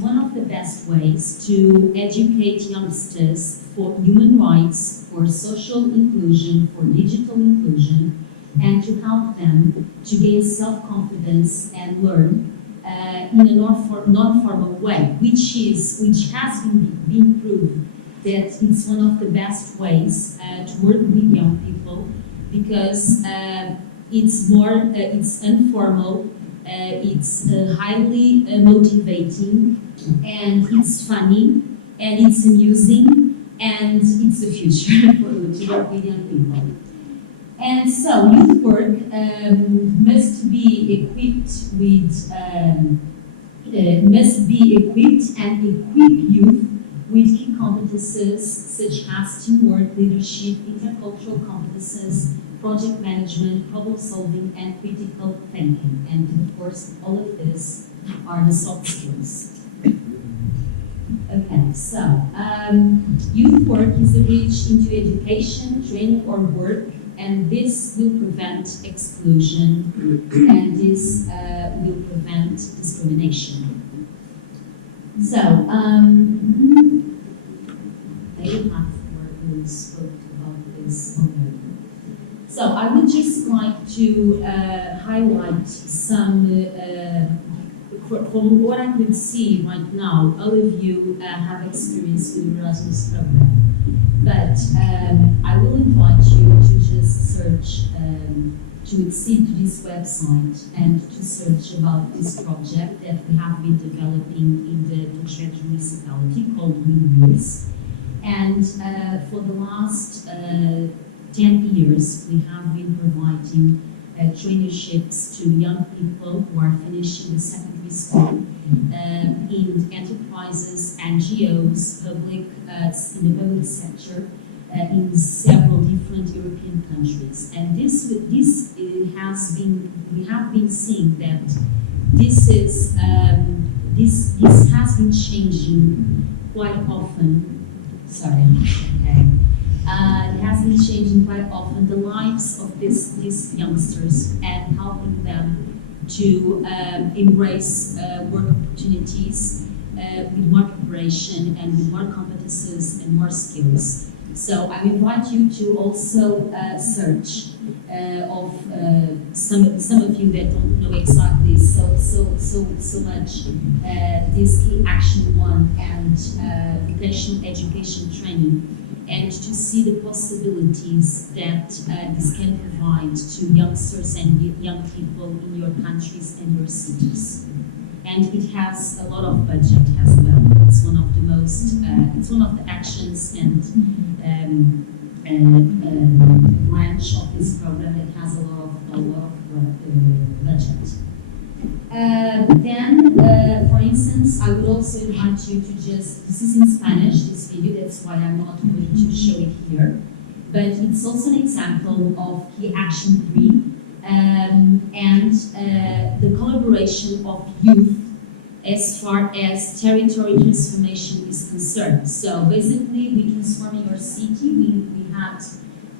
one of the best ways to educate youngsters for human rights, for social inclusion, for digital inclusion, and to help them to gain self-confidence and learn in a non-formal way, which has been proved that it's one of the best ways to work with young people, because it's informal, it's highly motivating, and it's funny, and it's amusing, and it's the future to work with young people. And so youth work must be equipped and equip youth with key competences such as teamwork, leadership, intercultural competences, project management, problem solving, and critical thinking. And of course, all of this are the soft skills. Okay, so youth work is a bridge into education, training, or work, and this will prevent exclusion, and this will prevent discrimination. So, they have already spoke about this already. So I would just like to highlight some, from what I could see right now, all of you have experience with the Erasmus Program. But I will invite you to just search, to accede to this website and to search about this project that we have been developing in the Dutch municipality called Untitled. And for the last 10 years, we have been providing traineeships to young people who are finishing the secondary school in enterprises, NGOs, in the public sector, in several different European countries. And we have been seeing that this has been changing quite often. Sorry, okay. It has been changing quite often the lives of these youngsters and helping them to embrace work opportunities with more preparation and with more competences and more skills. So I invite you to also search of some of you that don't know exactly so much this key action 1 and vocational education training, and to see the possibilities that this can provide to youngsters and young people in your countries and your cities. And it has a lot of budget as well. It's one of the most, it's one of the actions and branch of this program that has a lot of budget. Then, for instance, I would also invite you to just, this is in Spanish, this video, that's why I'm not going to show it here, but it's also an example of key action 3, and the collaboration of youth as far as territory transformation is concerned. So basically, we transforming our city. We had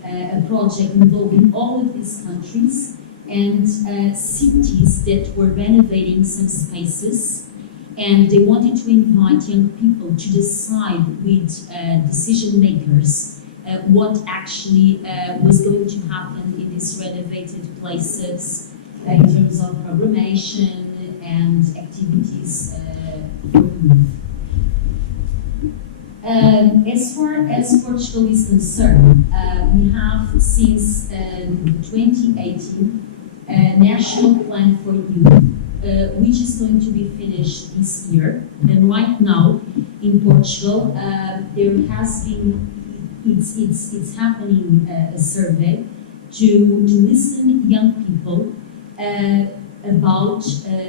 a project involving all of these countries and cities that were renovating some spaces, and they wanted to invite young people to decide with decision makers what actually was going to happen in these renovated places in terms of proclamation and activities for youth. As far as Portugal is concerned, we have since 2018 a national plan for youth, which is going to be finished this year. And right now in Portugal, there has been, it's happening a survey to listen young people about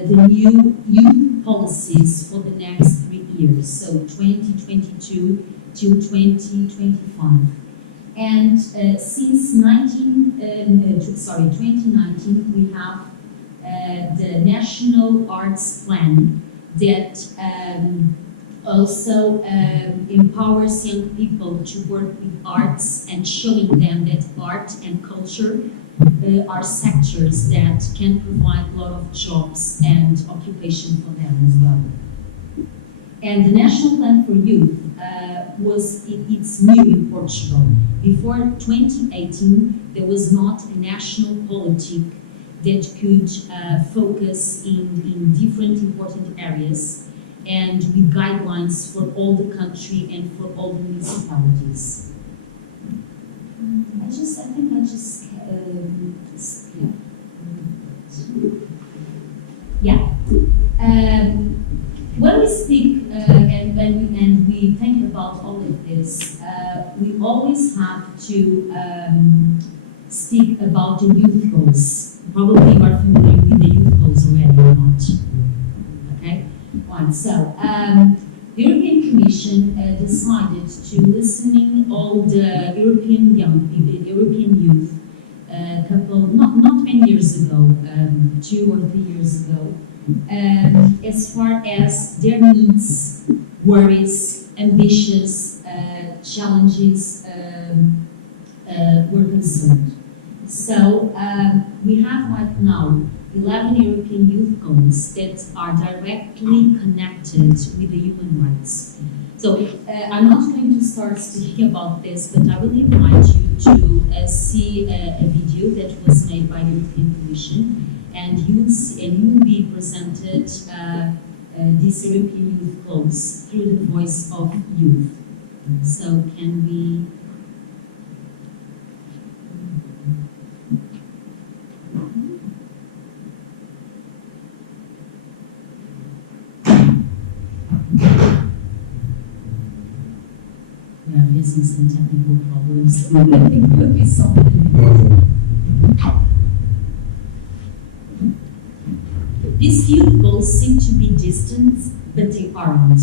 the new youth policies for the next 3 years, so 2022 till 2025. And since 2019, we have the National Arts Plan that also empowers young people to work with arts and showing them that art and culture are sectors that can provide a lot of jobs and occupation for them as well. And the National Plan for Youth it's new in Portugal. Before 2018, there was not a national politic that could focus in different important areas and with guidelines for all the country and for all the municipalities. When we speak and we think about all of this, we always have to speak about the youth goals. Probably you are familiar with the youth goals already or not. Okay? Right, so the European Commission decided to listening all the European youth not many years ago, 2 or 3 years ago, as far as their needs, worries, ambitions, challenges were concerned. So we have right now 11 European youth goals that are directly connected with the human rights. So I'm not going to start speaking about this, but I will invite you to see a video that was made by the European Commission, and you will be presented these European youth goals through the voice of youth. So can we? We are facing some technical problems. I think we'll be solving. These youth goals seem to be distant, but they aren't.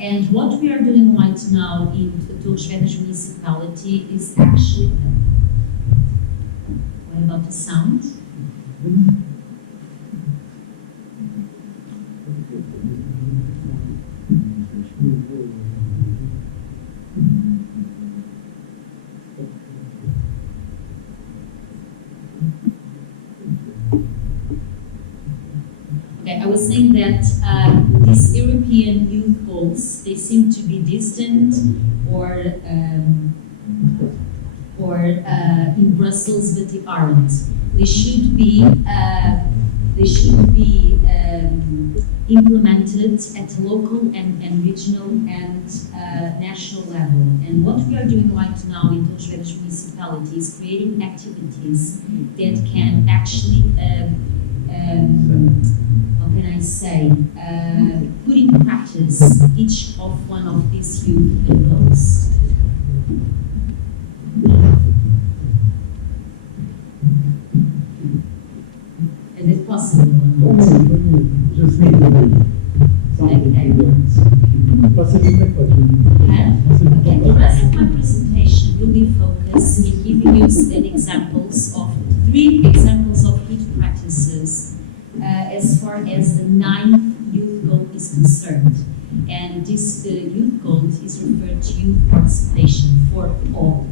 And what we are doing right now in FUTHURE municipality is actually. What about the sound? Okay, I was saying that these European youth goals goals. They seem to be distant or in Brussels, but they aren't. They should be implemented at local and regional and national level. And what we are doing right now in those various municipalities is creating activities that can actually, how can I say, put in practice each of one of these youth goals. And it's possible. Just need to do something. Okay. Okay, the rest of my presentation will be focused in giving you three examples of good practices as far as the 9th youth goal is concerned. And this youth goal is referred to youth participation for all.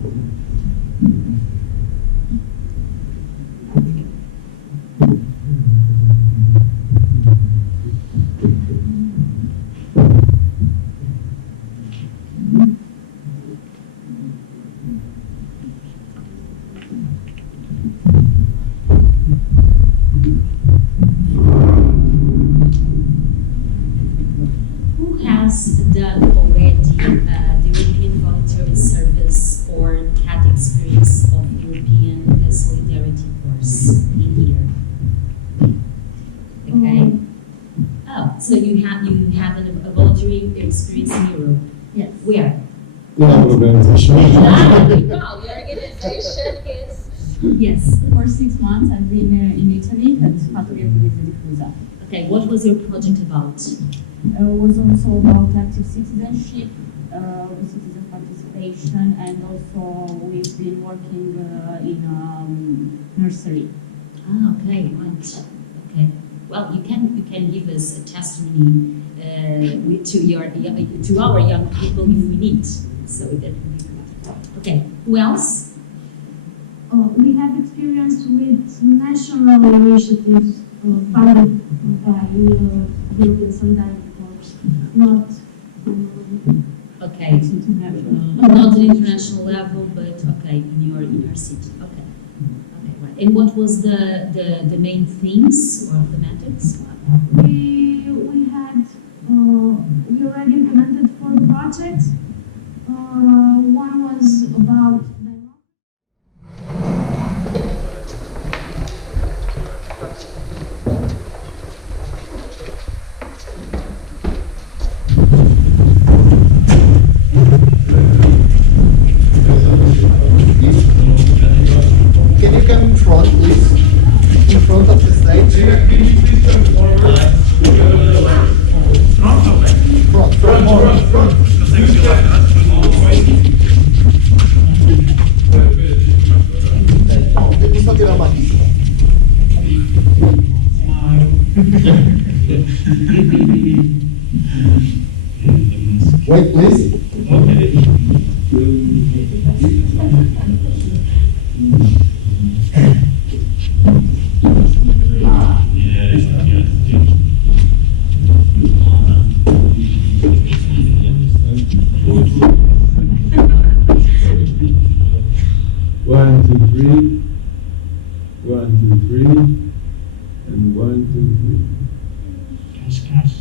Done already the European Voluntary Service or CAT experience of European Solidarity course in here? Okay. Oh, so you have a voluntary experience in Europe? Yes. Where? Our organization. Wow, your organization is. Yes. For 6 months, I've been in Italy at FUTHURE Diffusa. Okay, what was your project about? Was also about active citizenship, citizen participation, and also we've been working in nursery. Ah, okay, right. Okay. Well, you can give us a testimony to our young people if we need. So that would be good. Okay. Who else? We have experience with national initiatives funded by European Solidarity Corps, not okay, not an international level, but okay, in your city. Okay, okay, right. And what was the main themes or the methods? We already implemented 4 projects. One was about Can you come in front, please? In front of the stage. Depois só tirar uma lista. Wait, please. One, two, three. 1, 2, 3. And 1, 2, 3. Cascais.